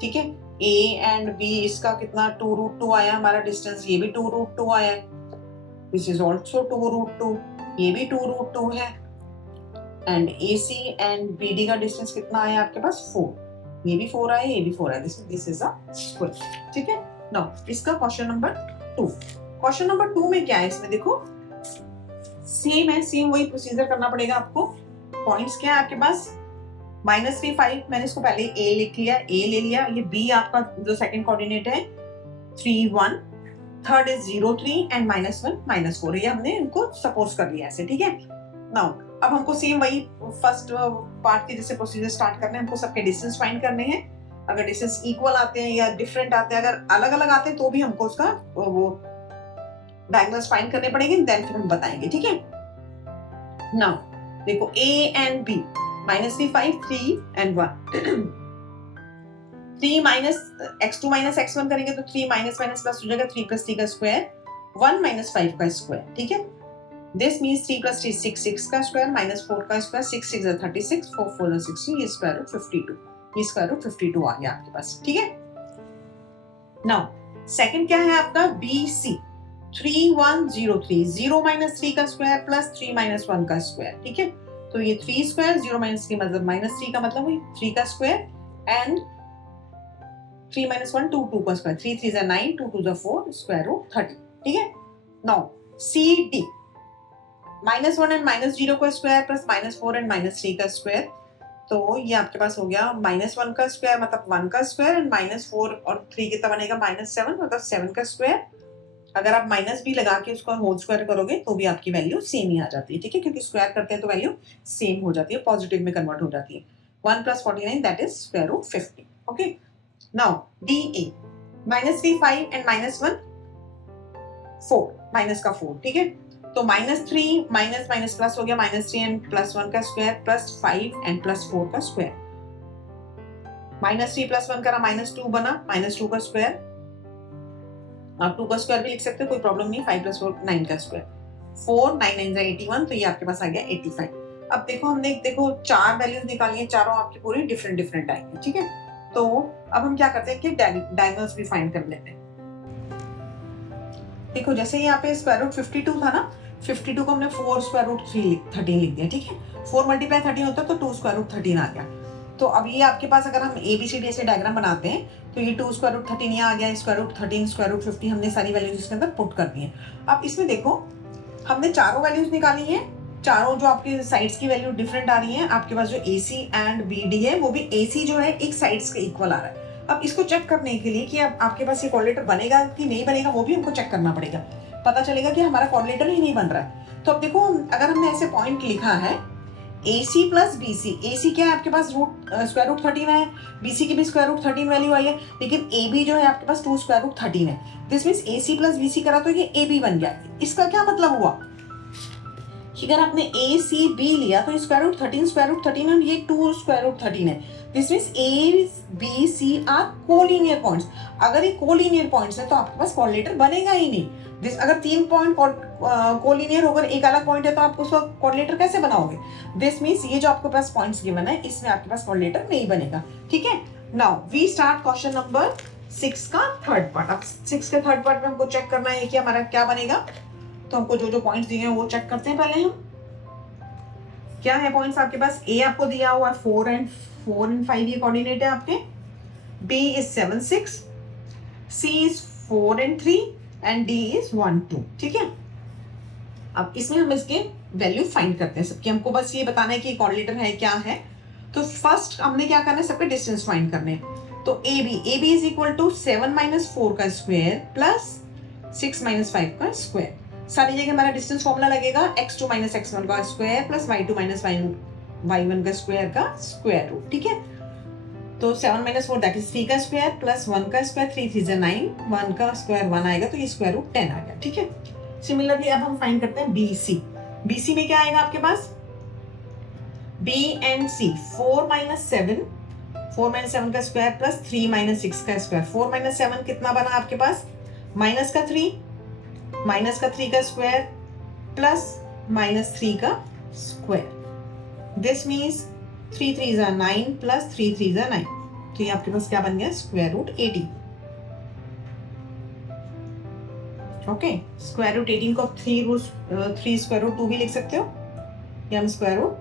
ठीक है, ए एंड बी इसका कितना 2 रूट 2 आया हमारा डिस्टेंस, ये भी 2 रूट 2 आया, दिस इज ऑल्सो 2 रूट 2, ये भी 2 रूट 2 है, and A C and B D का डिस्टेंस कितना आया आपके पास 4, ये भी 4 आया, ये भी 4 आया, दिस इज अ स्क्वायर। ठीक है, नाउ इसका क्वेश्चन नंबर 2। क्वेश्चन नंबर 2 में क्या है, इसमें देखो सेम है, सेम वही प्रोसीजर करना पड़ेगा आपको। पॉइंट्स क्या है आपके पास, माइनस 3 5 मैंने इसको पहले ए लिख लिया, ए ले लिया, ये बी आपका जो सेकंड कोऑर्डिनेट है 3 1, third is 0 3 and minus 1 minus 4, ये हमने इनको सपोज कर लिया ऐसे। ठीक है, नाउ अब हमको सेम वही फर्स्ट पार्ट के जैसे प्रोसीजर स्टार्ट करने हैं, हमको सबके डिस्टेंस फाइंड करने हैं। अगर डिस्टेंस इक्वल आते हैं या डिफरेंट आते हैं, अगर अलग अलग आते हैं तो भी हमको उसका वो डायगोनल्स फाइंड करने पड़ेंगे, देन फिर हम बताएंगे। ठीक है, नाउ देखो ए एंड बी, माइनस 3 5 3 एंड 1 3 माइनस x2 माइनस x1 करेंगे तो 3 माइनस माइनस प्लस हो जाएगा, 3 प्लस 3 का स्क्वायर 1 माइनस 5 का स्क्वायर। ठीक है, दिस मीन्स 3 प्लस 3 6 6 का स्क्वायर माइनस 4 का स्क्वायर, 6 6 36 4 4 16, ये स्क्वायर रूट 52, ये स्क्वायर रूट 52 आ गया आपके पास। ठीक है, नाउ सेकंड क्या है आपका BC 3 1 0 3, 0 माइनस 3 का स्क्वायर प्लस 3 माइनस 1 का स्क्वायर। ठीक है, तो ये 3 स्क्वायर, 0 माइनस 3 मतलब माइनस 3 का मतलब 3 का स्क्वायर एंड 3 माइनस 1 2 2 का स्क्वायर, 3 3 9 2 2 4 स्क्वायर रूट 30। ठीक है, now CD minus 1 and minus 0 का square plus minus 4 and minus 3 का स्क्वायर, तो ये आपके पास हो गया माइनस 1 का स्क्वायर मतलब 1 का स्क्वायर एंड माइनस 4 और 3 कितना बनेगा माइनस 7 मतलब 7 का स्क्वायर। अगर आप माइनस भी लगा के उसका होल स्क्वायर करोगे तो भी आपकी वैल्यू सेम ही आ जाती है। ठीक है, क्योंकि स्क्वायर करते हैं तो वैल्यू सेम हो जाती है, पॉजिटिव में कन्वर्ट हो जाती है। 1 plus 49 that is square root 50। Okay, now DA minus 3 5 and minus 1 4, minus का 4। ठीक है, तो माइनस 3 माइनस माइनस प्लस हो गया, माइनस 3 एंड प्लस 1 का स्क्वायर प्लस 5 एंड प्लस 4 का स्क्वायर, माइनस 3 प्लस 1 करा माइनस 2 बना, माइनस 2 का स्क्वायर, आप 2 का स्क्वायर भी लिख सकते हो, कोई प्रॉब्लम नहीं, 5 प्लस 4 9 का स्क्वायर, 4 9 9 81, तो ये आपके पास आ गया 85। अब देखो हमने देखो 4 वैल्यूज निकाली है, चारों आपकी पूरी डिफरेंट डिफरेंट आएंगे। ठीक है, तो अब हम क्या करते हैं कि डायगोनल्स भी फाइंड कर लेते हैं। देखो जैसे यहाँ पे स्क्वायर रूट 52 था ना, 52 को हमने 4 स्क्वायर रूट 13 लिख दिया। ठीक है, 4 मल्टीप्लाई 13 होता है तो 2 स्क्वायर रूट 13 आ गया। तो अब ये आपके पास अगर हम ABCD ऐसे डायग्राम बनाते हैं तो ये 2 स्क्वायर रूट 13 यहाँ आ गया, स्क्वायर रूट 13 स्क्वायर रूट 50 हमने सारी वैल्यूज इसके अंदर पुट कर दी है। अब इसमें देखो हमने चारों वैल्यूज निकाली है, चारों जो आपके साइड्स की वैल्यू डिफरेंट आ रही है। आपके पास जो AC एंड BD है वो भी AC जो है एक साइड्स के इक्वल आ रहा है। अब इसको चेक करने के लिए कि अब आपके पास ये कोऑर्डिनेटर बनेगा कि नहीं बनेगा वो भी हमको चेक करना पड़ेगा। पता चलेगा कि हमारा कोऑर्डिनेटर ही नहीं बन रहा है। तो अब देखो अगर हमने ऐसे पॉइंट लिखा है AC प्लस BC, AC क्या है आपके पास स्क्वायर रूट 13 है, BC की भी स्क्वायर रूट 13 वैल्यू आई है, लेकिन AB जो है आपके पास 2 स्क्वायर रूट 13 है। This means AC plus BC करा तो ये AB बन गया। इसका क्या मतलब हुआ कि अगर आपने ACB लिया तो स्क्वायर रूट 13 और ये 2 स्क्वायर रूट 13 है। This means ABC are collinear points. अगर ये कोलिनियर पॉइंट्स है तो आपके पास कोऑर्डिनेटर बनेगा ही नहीं। अगर 3 पॉइंट कोलिनियर होकर एक अलग पॉइंट है तो आप उसका कोऑर्डिनेटर कैसे बनाओगे? दिस मीन्स ये जो आपके पास पॉइंट्स गिवन है इसमें आपके पास कोऑर्डिनेटर नहीं बनेगा। ठीक है, now we start question number 6 का थर्ड पार्ट। अब 6 के थर्ड पार्ट में हमको चेक करना है कि हमारा क्या बनेगा। तो हमको जो जो पॉइंट्स दिए हैं वो चेक करते हैं पहले हम। क्या है पॉइंट्स आपके पास? A आपको दिया हुआ है 4 एंड 5 ये कोऑर्डिनेट है आपके। B is 7 6, C is 4 and 3 and D is 1 2। ठीक है, अब इसमें हम इसके वैल्यू फाइंड करते हैं सबके। हमको बस ये बताना है कि कोऑर्डिनेटर है क्या है। तो फर्स्ट हमने क्या करना है, सबके डिस्टेंस फाइंड करने हैं। तो AB is equal to 7 minus 4 का स्क्वायर प्लस 6 माइनस 5 का स्क्वायर। सारी जगह हमारा डिस्टेंस फॉर्मूला लगेगा x2 माइनस x1 का square plus y2 minus y1 का स्क्वायर रूट। ठीक है, तो 7 माइनस 4 दैट इज 3 का स्क्वायर प्लस 1 का स्क्वायर, 3 3 9, 1 का स्क्वायर 1 आएगा तो ये स्क्वायर रूट 10 आ गया। ठीक है, सिमिलरली अब हम फाइंड करते हैं BC में क्या आएगा आपके पास? B एंड C 4 माइनस 7 का स्क्वायर प्लस 3 माइनस 6 का स्क्वायर। 4 माइनस 7 कितना बना आपके पास? माइनस का 3 का स्क्वायर प्लस माइनस 3 का स्क्वायर। दिस मीन्स 3 3 9 प्लस 3 3 9, तो ये आपके पास क्या बन गया? Square root 18। Okay, square root 18 को 3 स्क्वायर रूट 2 भी लिख सकते हो या हम स्क्वायर रूट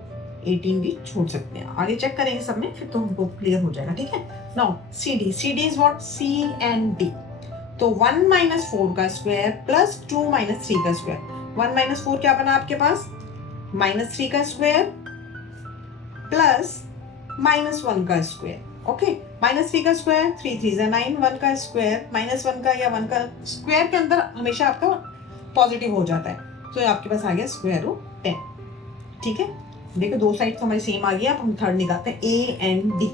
18 भी छोड़ सकते हैं। आगे चेक करेंगे सब में फिर तो हमको क्लियर हो जाएगा। ठीक है, now CD is what? C and D। तो 1 माइनस 4 का स्क्वायर प्लस 2 माइनस 3 का स्क्वायर। 1 माइनस 4 क्या बना आपके पास? माइनस 3 का स्क्वायर प्लस माइनस 1 का स्क्वायर। ओके, माइनस 3 का स्क्वायर 3 3 9, 1 का स्क्वायर माइनस 1 का या 1 का स्क्वायर के अंदर हमेशा आपका पॉजिटिव हो जाता है, तो आपके पास आ गया स्क्वायर रूट 10। ठीक है, देखो दो साइड तो हमारी सेम आ गया। अब हम थर्ड निकालते हैं A एंड D।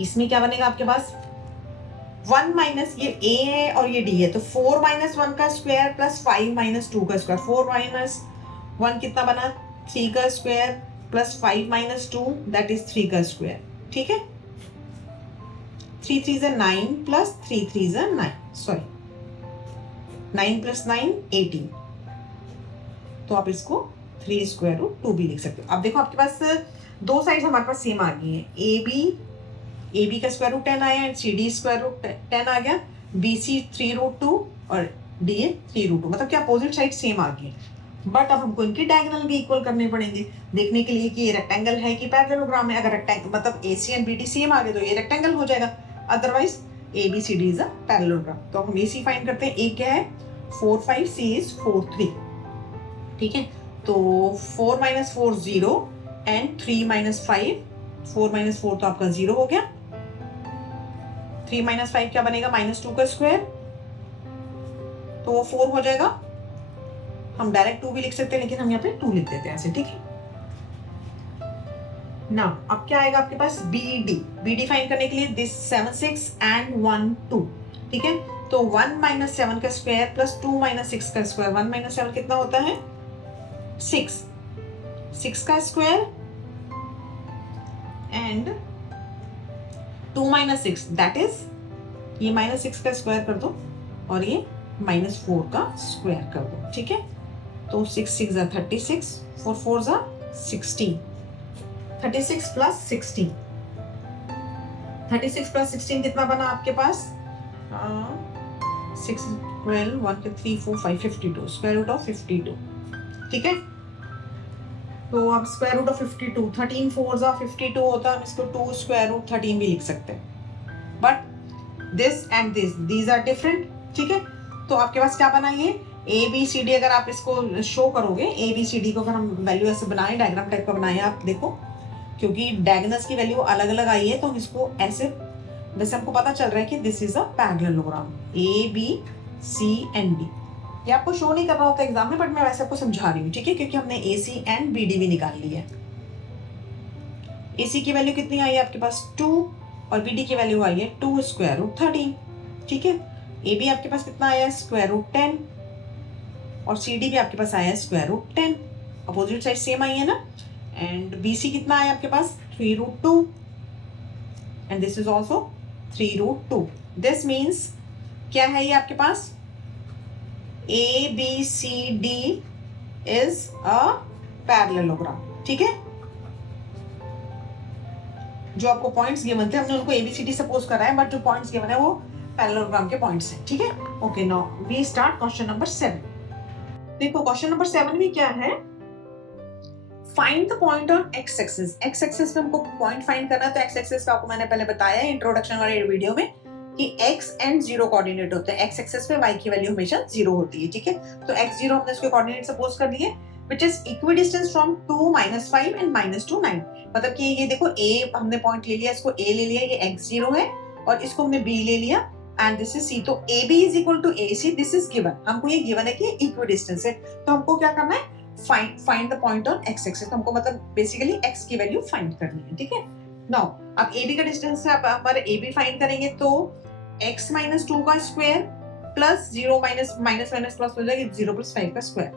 इसमें क्या बनेगा आपके पास? 1 माइनस ये A है और ये D है, तो 4 माइनस 1 का स्क्वायर प्लस 5 माइनस 2 का स्क्वायर। 4 माइनस 1 कितना बना? 3 का square plus 5 minus 2 that is 3 का स्क्वायर। ठीक है, 3 3 9 प्लस 3 3 9, सॉरी 9 प्लस 9 18, तो आप इसको 3 स्क्वायर रूट 2 भी लिख सकते हो। अब देखो आपके पास दो साइड हमारे पास सेम आ गई है। AB का स्क्वायर रूट 10 आया एंड CD स्क्वायर रूट 10 आ गया। BC 3 रूट 2 और DA 3 रूट 2, मतलब क्या अपोजिट साइड सेम आ गई। बट अब हमको इनकी डायगोनल भी इक्वल करने पड़ेंगे देखने के लिए कि ये रेक्टेंगल है कि पैरेललोग्राम है। अगर रेक्टेंगल मतलब AC एंड BD सेम आ गए तो ये रेक्टेंगल हो जाएगा, otherwise ABCD is a parallelogram. तो अब हम AC फाइंड करते हैं। A क्या है? 4 5, C इज 4 3। ठीक है, तो 4 माइनस 4 0 एंड 3 माइनस 5, 4 माइनस 4 तो आपका 0 हो गया। 3 माइनस 5 क्या बनेगा? माइनस 2 का स्क्वायर, तो वो 4 हो जाएगा। हम डायरेक्ट 2 भी लिख सकते हैं लेकिन हम यहाँ पे 2 लिख देते हैं ऐसे। ठीक है, नाउ अब क्या आएगा आपके पास? BD फाइंड करने के लिए दिस 7 6 एंड 1 2। ठीक है, तो 1 माइनस 7 का स्क्वायर प्लस 2 माइनस 6 का स्क्वायर। 1 माइनस 7 कितना होता है? 6 का square and 2 minus 6 that is, ये माइनस 6 का स्क्वायर कर दो और ये माइनस 4 का स्क्वायर कर दो। ठीक है, तो 6 6 36, 4 4 16, 36 प्लस 16, 36 प्लस 16 कितना बना आपके पास? 6 12 1 3 4 5 52, स्क्वायर रूट ऑफ 52। ठीक है, तो अब स्क्वायर रूट ऑफ 52, 13 4 52 होता है, हम इसको 2 स्क्वायर रूट 13 भी लिख सकते हैं, but this and these are different, ठीक है। तो आपके पास क्या बना ये ए बी सी डी, अगर आप इसको शो करोगे ए बी सी डी को, अगर हम वैल्यू ऐसे बनाए, डायग्राम टाइप का बनाए, आप देखो, क्योंकि डायगोनल्स की वैल्यू अलग अलग आई है तो हम इसको ऐसे, वैसे हमको पता चल रहा है कि this is a parallelogram A B C and D. ये आपको शो नहीं कर रहा होता एग्जाम में, बट मैं वैसे आपको समझा रही हूँ, ठीक है, क्योंकि हमने ए सी एंड बी डी भी निकाल ली है। ए सी की वैल्यू कितनी आई है आपके पास 2, और बी डी की वैल्यू आई है 2 स्क्वायर रूट 13, ठीक है। ए बी आपके पास कितना आया है स्क्वायर रूट 10, और सी डी भी आपके पास आया है square root 10, opposite side same आई है ना। एंड बी सी कितना आया आपके पास 3 root 2, and this is also 3 root 2। This means क्या है ये आपके पास A B C D is a parallelogram, ठीक है। जो आपको पॉइंट्स गिवन थे हमने उनको एबीसीडी सपोज करा है, बट जो पॉइंट्स गिवन है वो पैरेललोग्राम के पॉइंट्स हैं, ठीक है। Okay, now we start question number 7। देखो क्वेश्चन नंबर 7 में क्या है, find the point on X axis. X axis पे हमको पॉइंट फाइंड करना है, तो एक्स एक्सिस पे आपको मैंने पहले बताया है इंट्रोडक्शन वाले वीडियो में कि x एंड 0 कोऑर्डिनेट होते हैं। एक्स एक्सिस पे y की वैल्यू हमेशा 0 होती है, ठीक है। तो x0 हमने उसके कोऑर्डिनेट सपोज कर दिए, which is equidistant from 2 -5 and -2 9। मतलब कि ये देखो a हमने पॉइंट ले लिया, इसको a ले लिया, ये x0 है, और इसको हमने b ले लिया, एंड दिस इज c। तो ab is equal to ac, this is given, हमको ये गिवन है कि इक्विडिस्टेंस है। तो हमको क्या करना है, find the point on x axis. तो हमको मतलब बेसिकली x की वैल्यू फाइंड करनी है, ठीक है। नाउ अब ab का डिस्टेंस है, अब हमारे ab फाइंड करेंगे तो x - 2 का square plus 0 minus minus plus हो जाएगा 0 + 5 का स्क्वायर,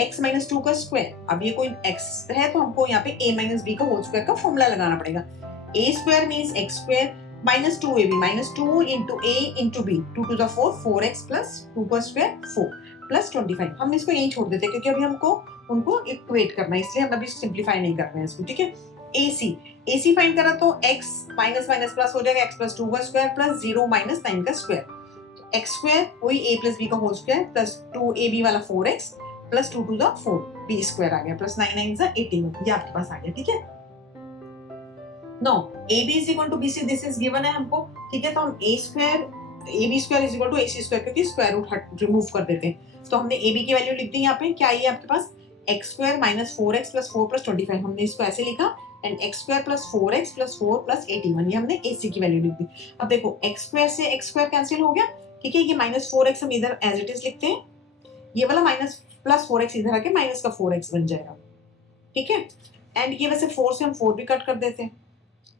x - 2 का स्क्वायर। अब ये कोई x है तो हमको यहाँ पे a - b का होल स्क्वायर का फॉर्मूला लगाना पड़ेगा। a square means x square minus 2ab, -2 into a into b, 2 to the 4 4x plus 2 का स्क्वायर 4 प्लस 25। हम इसको यहीं छोड़ देते हैं क्योंकि अभी हमको उनको इक्वेट करना है, इसलिए हम अभी सिंप्लीफाई नहीं कर रहे हैं इसको, ठीक है। AC फाइंड करा तो x माइनस माइनस प्लस हो जाएगा, x + 2 का स्क्वायर प्लस 0 - 9 का स्क्वायर, तो x स्क्वायर वही a + b का होल स्क्वायर प्लस 2ab वाला 4x plus 2 to the 4 b square आ गया, प्लस 9 9 = 18, ये आपके पास आ गया, ठीक है। No ab is equal to bc, this is given है हमको, ठीक है। तो हम a square ab square is equal to ac square, क्योंकि स्क्वायर रूट रिमूव कर देते हैं, तो हमने ab की वैल्यू लिख दी यहाँ पे, क्या आई है आपके पास x स्क्वायर - 4x + 4 + 25, हमने इसको ऐसे लिखा, एंड x स्क्वायर + 4x + 4 + 81, ये हमने ac की वैल्यू लिख दी। अब देखो x स्क्वायर से x स्क्वायर कैंसिल हो गया, ठीक है। ये -4x हम इधर एज इट इज लिखते हैं, ये वाला माइनस प्लस 4x इधर आके माइनस का 4x बन जाएगा, ठीक है। एंड ये वैसे 4 से हम 4 भी कट कर देते हैं,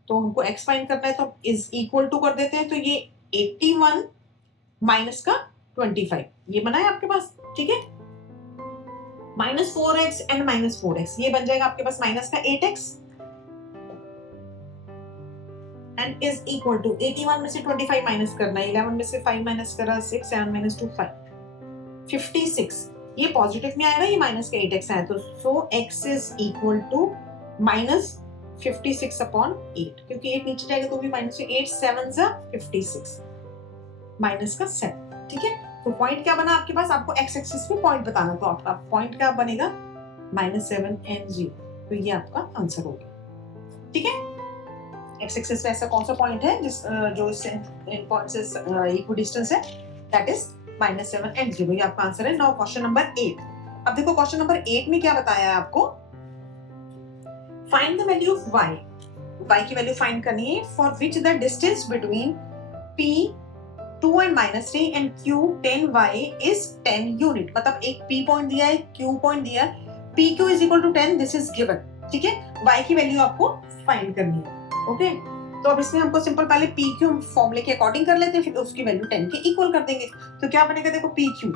तो हमको x फाइंड करना है तो इज इक्वल टू कर देते हैं, तो ये 81 माइनस का 25 ये बना है आपके पास, ठीक है। -4x एंड -4x ये बन जाएगा आपके पास माइनस का 8x, and is equal to 81 में से 25 माइनस करना है, 11 में से 5 माइनस करा 6, 7 - 2 5, 56। ये पॉजिटिव में आएगा, ये माइनस का 8x आया, तो सो x इज इक्वल टू -56/8, क्योंकि 8 नीचे जाएगा तो भी माइनस, 8 7 = 56 माइनस का 7, ठीक है। तो पॉइंट क्या बना आपके पास, आपको x एक्सिस पे पॉइंट बताना, तो आपका पॉइंट क्या बनेगा -7 and 0, तो ये आपका आंसर हो गया, ठीक है। x एक्सिस पे ऐसा कौन सा पॉइंट है जिस जो इन पॉइंट से इक्विडिस्टेंस है, दैट इज -7 and 0, ये आपका आंसर है। Now question number 8। अब देखो क्वेश्चन नंबर 8 में क्या बताया है आपको, find the value of y की वैल्यू फाइंड करनी है for which the distance between p 2 and -3 and q 10y is 10 unit. मतलब एक p पॉइंट दिया है, q पॉइंट दिया है, pq is equal to 10, this is given, ठीक है। y की वैल्यू आपको फाइंड करनी है, ओके। तो अब इसमें हमको सिंपल पहले pq हम फॉर्मूले के अकॉर्डिंग कर लेते हैं, फिर उसकी वैल्यू 10 के इक्वल कर देंगे। तो क्या बनेगा, देखो pq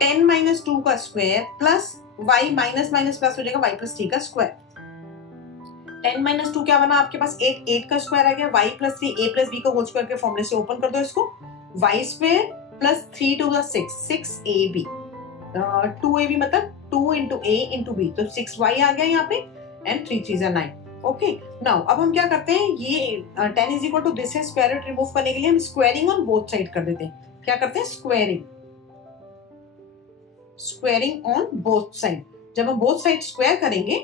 10 - 2 का square plus y minus minus plus हो जाएगा y + 3 का स्क्वायर। 10 - 2 क्या बना आपके पास 8 का स्क्वायर आ गया, y + 3 a + b का होल स्क्वायर के फॉर्मूले से ओपन कर दो इसको, y square plus 3 to the 6 6ab, 2ab मतलब 2 into a into b, तो 6y आ गया यहाँ पे, एंड 3 3 = 9, ओके। नाउ अब हम क्या करते हैं, ये 10 इज इक्वल टू दिस है, स्क्वायर रूट रिमूव करने के लिए हम स्क्वायरिंग ऑन बोथ साइड कर देते हैं। क्या करते हैं, स्क्वायरिंग ऑन बोथ साइड। जब हम बोथ साइड स्क्वायर करेंगे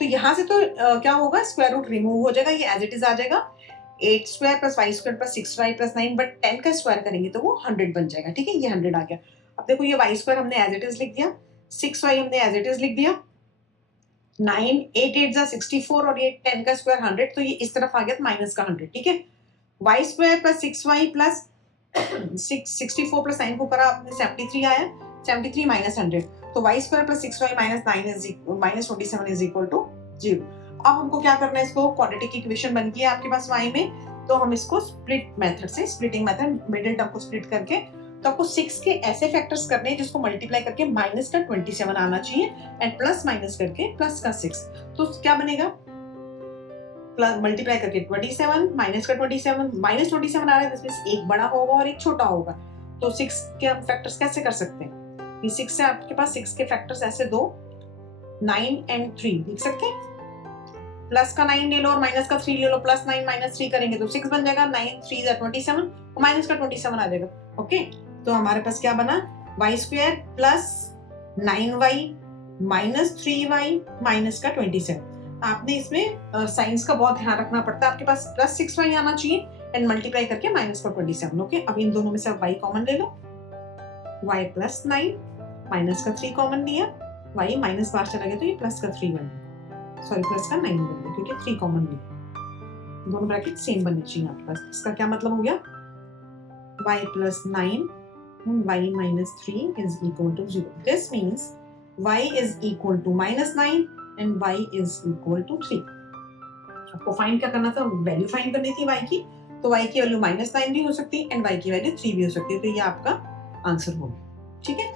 तो यहाँ से तो क्या होगा, स्क्वायर रूट रिमूव हो जाएगा, ये एज इट इज आ जाएगा 8 square plus Y square plus 6y plus 9, but 10 का स्क्वायर करेंगे तो वो 100 बन जाएगा। ठीक है, ये 100 आ गया। अब देखो ये वाई स्क्वायर हमने एज इट इज लिख दिया, 6y हमने एज इट इज लिख दिया, 9 8 8 जा 64 और ये 10 का स्क्वायर 100, तो ये इस तरफ आ गया माइनस का 100। ठीक है, Y square plus 6y plus 64 plus 9 को करा आपने 73 आया, 73 माइनस 100, तो Y square plus 6y minus 9 is minus 27 is equal to 0। अब हमको क्या करना है, इसको क्वाड्रेटिक इक्वेशन बन गई है आपके पास y में, तो हम इसको स्प्लिट मेथड से, स्प्लिटिंग मेथड, मिडिल टर्म को स्प्लिट करके, तो आपको 6 के ऐसे फैक्टर्स करने हैं जिसको मल्टीप्लाई करके माइनस का 27 आना चाहिए एंड प्लस माइनस करके प्लस का 6। तो क्या बनेगा, प्लस मल्टीप्लाई करके 27 माइनस का 27, माइनस 27 आ रहा है, जिसमें एक बड़ा होगा और एक छोटा होगा, तो 6 के हम फैक्टर्स कैसे कर सकते हैं, ये 6 से आपके पास 6 के फैक्टर्स ऐसे दो, 9 एंड 3 लिख सकते हैं, प्लस का 9 ले लो और माइनस का 3 ले लो, प्लस 9 माइनस 3 करेंगे तो 6 बन जाएगा, 9 3 जा 27 और माइनस का 27 आ जाएगा। ओके, तो हमारे पास क्या बना, Y square plus 9y minus 3y minus का 27। आपने इसमें साइंस का बहुत ध्यान रखना पड़ता है, आपके पास प्लस 6y आना चाहिए एंड मल्टीप्लाई करके माइनस का 27। ओके, अब इन दोनों में से y कॉमन ले लो, y प्लस 9 माइनस का 3 कॉमन लिया, y माइनस बाहर चला गया तो ये प्लस का 3 बन गया, सॉरी प्लस का 9 बन गया क्योंकि 3 कॉमन लिया, दोनों ब्रैकेट सेम बनने चाहिए आपके पास। इसका क्या मतलब हो गया, y plus 9 y minus 3 is equal to 0. This means y is equal to minus 9 and y is equal to 3. आपको फाइंड क्या करना था, वैल्यू फाइंड करनी थी y की, तो y की वैल्यू minus 9 भी हो सकती है एंड y की वैल्यू 3 भी हो सकती है, तो ये आपका आंसर होगा। ठीक है,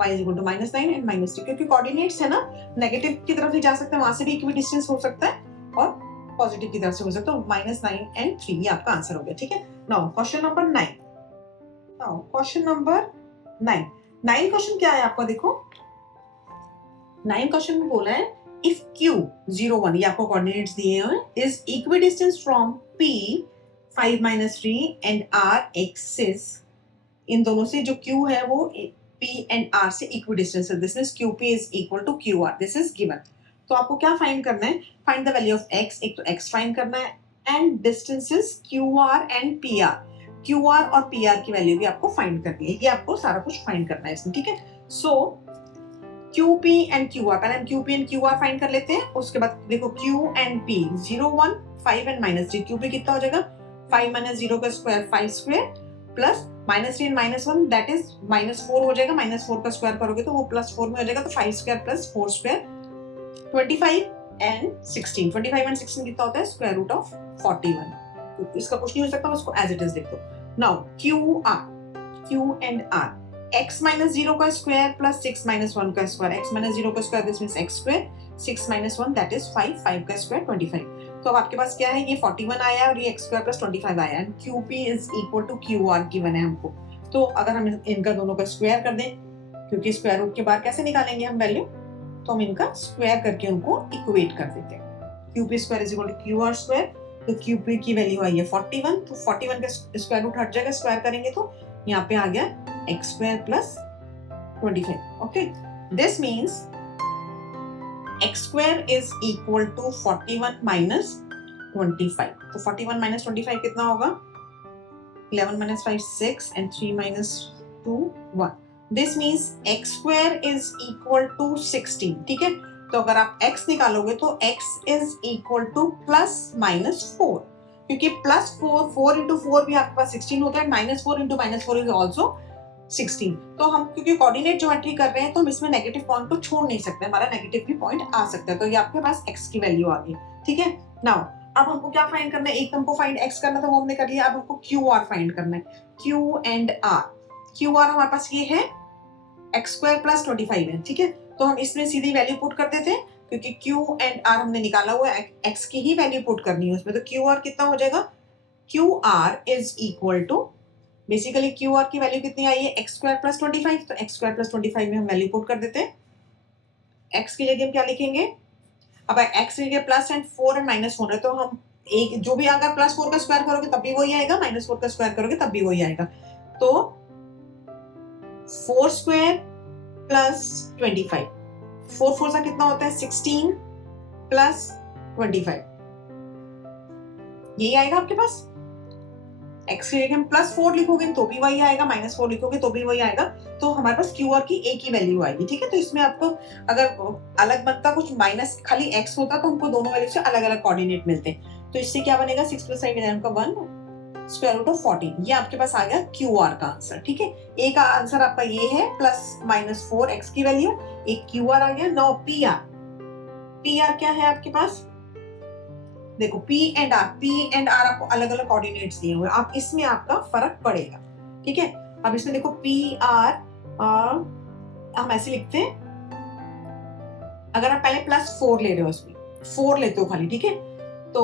y is equal to minus 9 and minus 3, क्योंकि कोऑर्डिनेट्स है ना, नेगेटिव की तरफ भी जा सकते हैं, वहां से भी इक्वी डिस्टेंस हो सकता है और पॉजिटिव की तरफ से हो सकता है, तो -9 एंड 3 ये आपका आंसर हो गया। ठीक है, now question number 9। Question number 9 question क्या है आपका, देखो 9 क्वेश्चन में बोला है इफ Q 0 1, ये आपको कोऑर्डिनेट्स दिए हैं, is equidistance from P 5 3 and R axis, इन दोनों से जो Q है वो P एंड R से इक्विडिस्टेंस है, this means QP is equal to QR, this is given. तो आपको क्या फाइंड करना है, find the value of x, एक तो x फाइंड करना है and distances QR and PR, QR और PR की वैल्यू भी आपको फाइंड करनी है, ये आपको सारा कुछ फाइंड करना है इसमें। ठीक है, सो QP एंड QR, पहले हम QP एंड QR फाइंड कर लेते हैं, उसके बाद देखो Q and P 0 1 5 and -3, QP कितना हो जाएगा, 5 - 0 का स्क्वायर 5 स्क्वायर प्लस -3 एंड -1 दैट इज -4 हो जाएगा, -4 का स्क्वायर करोगे तो वो +4 में हो जाएगा, तो 5 square plus 4 square 25 and 16, 25 and 16 कितना होता है, स्क्वायर रूट ऑफ 41। तो इसका कुछ नहीं हो सकता, उसको एज इट इज लिख दो। Now Q and R, x - 0 का स्क्वायर प्लस 6 - 1 का स्क्वायर, x - 0 का square this means x square, 6 - 1 that is 5, 5 का स्क्वायर 25। तो अब आपके पास क्या है, ये 41 आया और ये x स्क्वायर प्लस 25 आया and QP is equal to QR given है हमको। तो अगर हम इनका दोनों का स्क्वायर कर दें, क्योंकि स्क्वायर रूट के बाद कैसे निकालेंगे हम वैल्यू, तो हम इनका स्क्वायर करके उनको इक्वेट कर देते हैं, QP square is equal to QR square, तो QP की वैल्यू आई है 41, तो 41 का स्क्वायर रूट हट जाएगा, स्क्वायर करेंगे तो यहाँ पे आ गया x square plus 25। Okay, this means x square is equal to 41 minus 25, तो 41 माइनस 25 कितना होगा, 11 minus 5 6 and 3 minus 2 1, this means x square is equal to 16। ठीक है, तो अगर आप x निकालोगे तो x इज इक्वल टू +-4, क्योंकि +4 इंटू 4 भी आपके पास 16 होता है, -4 इंटू -4 इज ऑल्सो 16। तो हम क्योंकि कोऑर्डिनेट ज्योमेट्री कर रहे हैं तो हम इसमें नेगेटिव पॉइंट को छोड़ नहीं सकते, हमारा नेगेटिव भी पॉइंट आ सकता है, तो ये आपके पास x की वैल्यू आ गई। ठीक है, नाउ अब हमको क्या फाइंड करना है, एक हमको फाइंड x करना था वो हमने कर लिया, अब हमको QR फाइंड करना है, Q एंड R। QR हमारे पास ये है x स्क्वायर प्लस 25 है। ठीक है, तो हम इसमें सीधी वैल्यू पुट कर देते हैं, क्योंकि Q एंड R हमने निकाला हुआ है, x की ही वैल्यू पुट करनी है उसमें, तो QR कितना हो जाएगा, QR is equal to, basically QR की वैल्यू कितनी आई है, x स्क्वायर प्लस 25, तो x स्क्वायर प्लस 25 में हम वैल्यू पुट कर देते हैं, x की जगह हम क्या लिखेंगे, अब x की जगह प्लस एंड 4 एंड -4 है, तो हम एक जो भी अगर +4 का स्क्वायर करोगे तब भी वही आएगा, -4 का स्क्वायर करोगे तब भी वही आएगा, तो 4 स्क्वायर प्लस 25, 4 4 सा कितना होता है 16 प्लस 25, यही आएगा आपके पास। x की जगह हम +4 लिखोगे तो भी वही आएगा, -4 लिखोगे तो भी वही आएगा। तो हमारे पास QR की एक ही वैल्यू आएगी, ठीक है। तो इसमें आपको अगर अलग बनता कुछ माइनस खाली x होता तो हमको दोनों वैल्यू से अलग अलग कोऑर्डिनेट मिलते। तो इससे क्या बनेगा 6 + 5 का 1 √14, ये आपके पास आ गया QR का आंसर, ठीक है। ए का आंसर आपका ये है +-4 x की वैल्यू, एक QR आ गया। नाउ PR क्या है आपके पास, देखो P एंड R आपको अलग अलग कोऑर्डिनेट्स दिए हुए, आप इसमें आपका फर्क पड़ेगा, ठीक है। अब इसमें देखो PR हम ऐसे लिखते हैं, अगर आप पहले +4 ले रहे हो, इसमें 4 लेते हो खाली, ठीक है, तो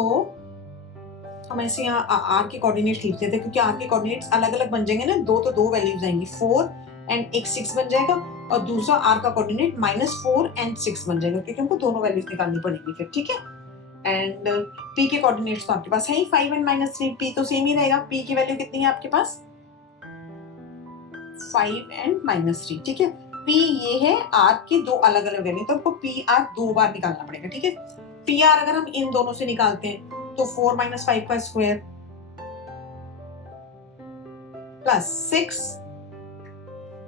हम ऐसे यहाँ R के कोऑर्डिनेट्स लिख देते हैं, क्योंकि R के कोऑर्डिनेट्स अलग अलग बन जाएंगे ना, दो वैल्यूज आएंगी, 4 एंड एक 6 बन जाएगा, और दूसरा R का कोऑर्डिनेट -4 एंड 6 बन जाएगा, क्योंकि हमको दोनों वैल्यूज निकालनी पड़ेगी फिर, ठीक है। एंड P के कोऑर्डिनेट्स तो आपके पास है ही 5 एंड -3, P तो सेम ही रहेगा। P की वैल्यू कितनी है आपके पास 5 एंड -3, ठीक है। P ये है, R की दो अलग अलग वैल्यू, तो आपको PR 2 बार निकालना पड़ेगा, ठीक है। PR अगर हम इन दोनों से निकालते हैं तो 4 - 5 का स्क्वायर +6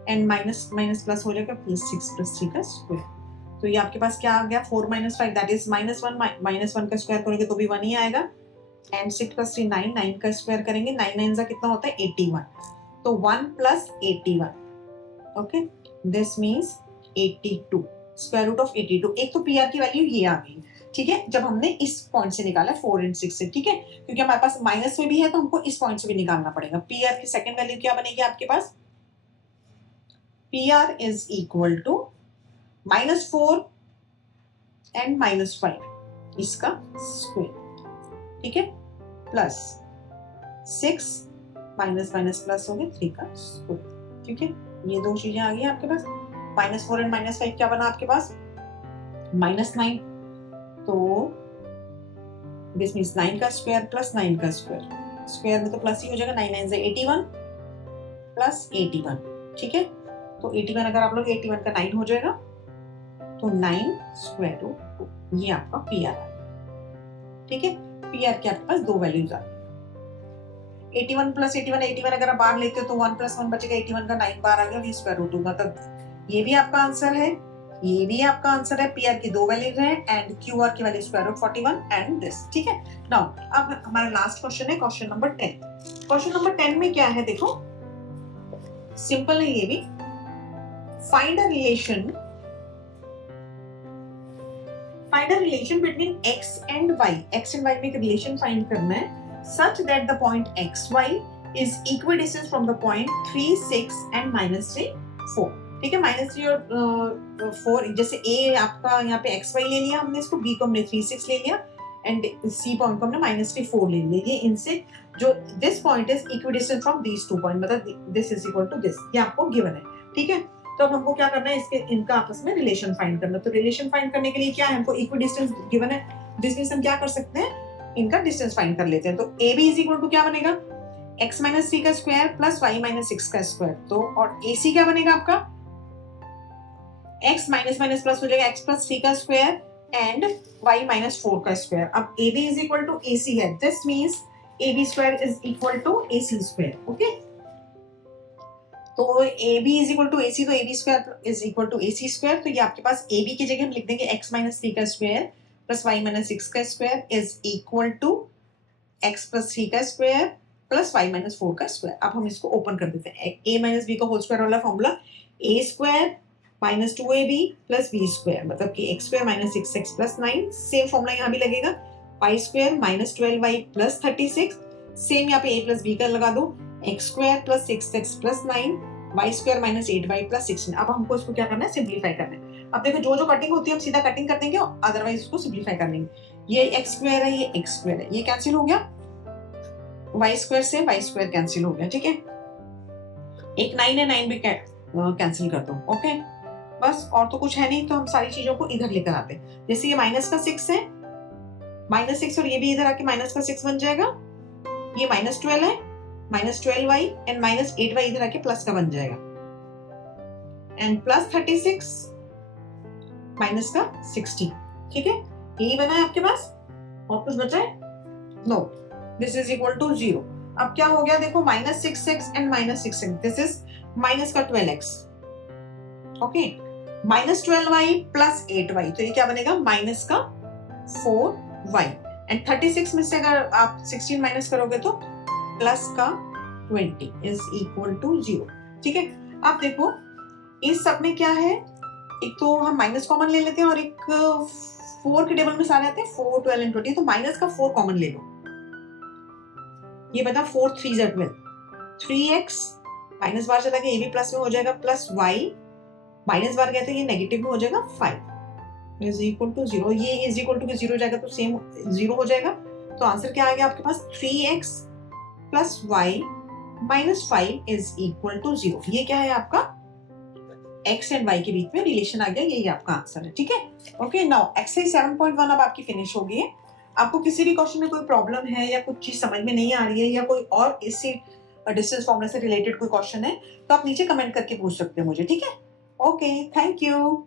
एंड माइनस प्लस हो जाएगा +6 + 3 का स्क्वायर। तो ये आपके पास क्या आ गया 4 - 5 दैट इज -1 का स्क्वायर करोगे तो भी 1 ही आएगा, एंड 6 + 3 9 का स्क्वायर करेंगे, 9 9 का कितना होता है 81, तो 1 + 81, ओके, दिस मींस 82, √82। एक तो PR की वैल्यू ये आ गई, ठीक है, जब हमने इस पॉइंट से निकाला 4 एंड 6 से, ठीक है, क्योंकि हमारे पास माइनस में भी है तो हमको इस पॉइंट से भी निकालना पड़ेगा। PR की सेकंड वैल्यू क्या बनेगी आपके पास, PR is equal to -4 and -5 इसका स्क्वायर, ठीक है, +6 माइनस प्लस हो गया 3 का स्क्वायर, ठीक है। ये दो चीजें आ गई आपके पास। -4 एंड -5 क्या बना आपके पास -9, तो दिस मींस 9 का स्क्वायर + 9 का स्क्वायर, स्क्वायर में तो प्लस ही हो जाएगा, 9 9 से 81 + 81, ठीक है। तो 81 अगर आप लोग 81 का 9 हो जाएगा, तो 9√2, ये आपका PR आ गया, ठीक है। PR के आपके पास दो वैल्यूज आ गई, 81 + 81 अगर आप बाहर लेते हो तो 1 + 1 बचेगा, 81 का 9 बार आ गया, ये √2 का, तब ये भी आपका आंसर है, ये भी आपका आंसर है। PR की दो वैल्यूज हैं एंड QR की वैल्यू √41 एंड दिस, ठीक है। नाउ अब हमारा लास्ट क्वेश्चन है, क्वेश्चन नंबर 10। क्वेश्चन नंबर 10 में क्या है, देखो सिंपल है ये भी, find a relation between x and y, x and y में एक रिलेशन फाइंड करना है, such that the point xy is equidistant from the point 3 6 and -3 4, ठीक है। -3 और 4, जैसे A आपका यहाँ पे xy ले लिया हमने, इसको B को हमने 3 6 ले लिया, एंड C पॉइंट को हमने -3 4 ले लिया, ये इनसे जो this point is equidistant from these two point, मतलब this is equal to this, ये आपको गिवन है, ठीक है। तो अब हमको क्या करना है, इसके इनका आपस में रिलेशन फाइंड करना है। तो रिलेशन फाइंड करने के लिए क्या है, हमको इक्विडिस्टेंस गिवन है, दिस मींस हम क्या कर सकते हैं, इनका डिस्टेंस फाइंड कर लेते हैं। तो AB इज इक्वल टू क्या बनेगा x - 3 का स्क्वायर + y - 6 का स्क्वायर, तो और AC क्या बनेगा आपका x माइनस प्लस हो जाएगा, x + 3 का स्क्वायर एंड y - 4 का स्क्वायर। अब AB is equal to AC है, this means AB² is equal to AC², okay. तो AB is equal to AC, तो AB² is equal to AC², तो ये आपके पास AB की जगह हम लिख देंगे x - 3 का स्क्वायर + y - 6 का square is equal to x + 3 का स्क्वायर + y - 4 का स्क्वायर। अब हम इसको ओपन कर देते हैं, a - b का होल स्क्वायर वाला फॉर्मूला, a² - 2ab + b², मतलब कि x² - 6x + 9, सेम फॉर्मूला यहाँ भी लगेगा, y² - 12y + 36, सेम यहाँ पे a + b का लगा दो, x² + 6x + 9, y² - 8y + 16। अब हमको इसको क्या करना है, सिंप्लीफाई करना है। अब देखो जो जो कटिंग होती है हम सीधा कटिंग कर देंगे, अदरवाइज उसको सिंप्लीफाई कर लेंगे। ये x² है, ये x² है, ये कैंसिल हो गया, y² से y² कैंसिल हो गया, ठीक है। एक 9 है, 9 भी कैंसिल कर दो, ओके, बस और तो कुछ है नहीं, तो हम सारी चीजों को इधर लेकर आते हैं। जैसे ये -6 है, -6 और ये भी इधर आके -6 बन जाएगा, ये -12 है, -12y एंड -8y इधर आके प्लस का बन जाएगा, एंड +36 -16, ठीक है। यही बना है आपके पास, और कुछ बचा है? No, this is equal to 0। अब क्या हो गया देखो, -6x and -6x, this is minus का 12x, okay, -12y plus 8y, तो ये क्या बनेगा, माइनस का 4y, एंड 36 में से अगर आप 16 माइनस करोगे तो प्लस का 20 इज इक्वल टू 0। ठीक है, अब देखो इस सब में क्या है, एक तो हम माइनस कॉमन ले लेते हैं और एक 4 के टेबल में सारे आते हैं 4, 12 एंड 20, तो माइनस का 4 कॉमन ले लो, ये बता 4 3 ज़ा 12, 3x माइनस बार चला गया, ये भी प्लस में हो जाएगा, प्लस y माइनस बार गया तो ये नेगेटिव में हो जाएगा 5 इज इक्वल टू 0, ये इज इक्वल टू 0 जाएगा तो सेम 0 हो जाएगा, तो आंसर क्या आ गया आपके पास, 3x plus y minus 5 is equal to 0। ये क्या है आपका x एंड y के बीच में रिलेशन आ गया, यही आपका आंसर है। ठीक है, ओके, नाउ एक्सरसाइज 7.1 अब आपकी फिनिश हो गई है। आपको किसी भी क्वेश्चन में कोई प्रॉब्लम है या कुछ चीज समझ में नहीं आ रही है या कोई और इससे डिस्टेंस फॉर्मूला से रिलेटेड कोई क्वेश्चन है तो आप नीचे कमेंट करके पूछ सकते हैं मुझे। ठीक है, ओके, थैंक यू।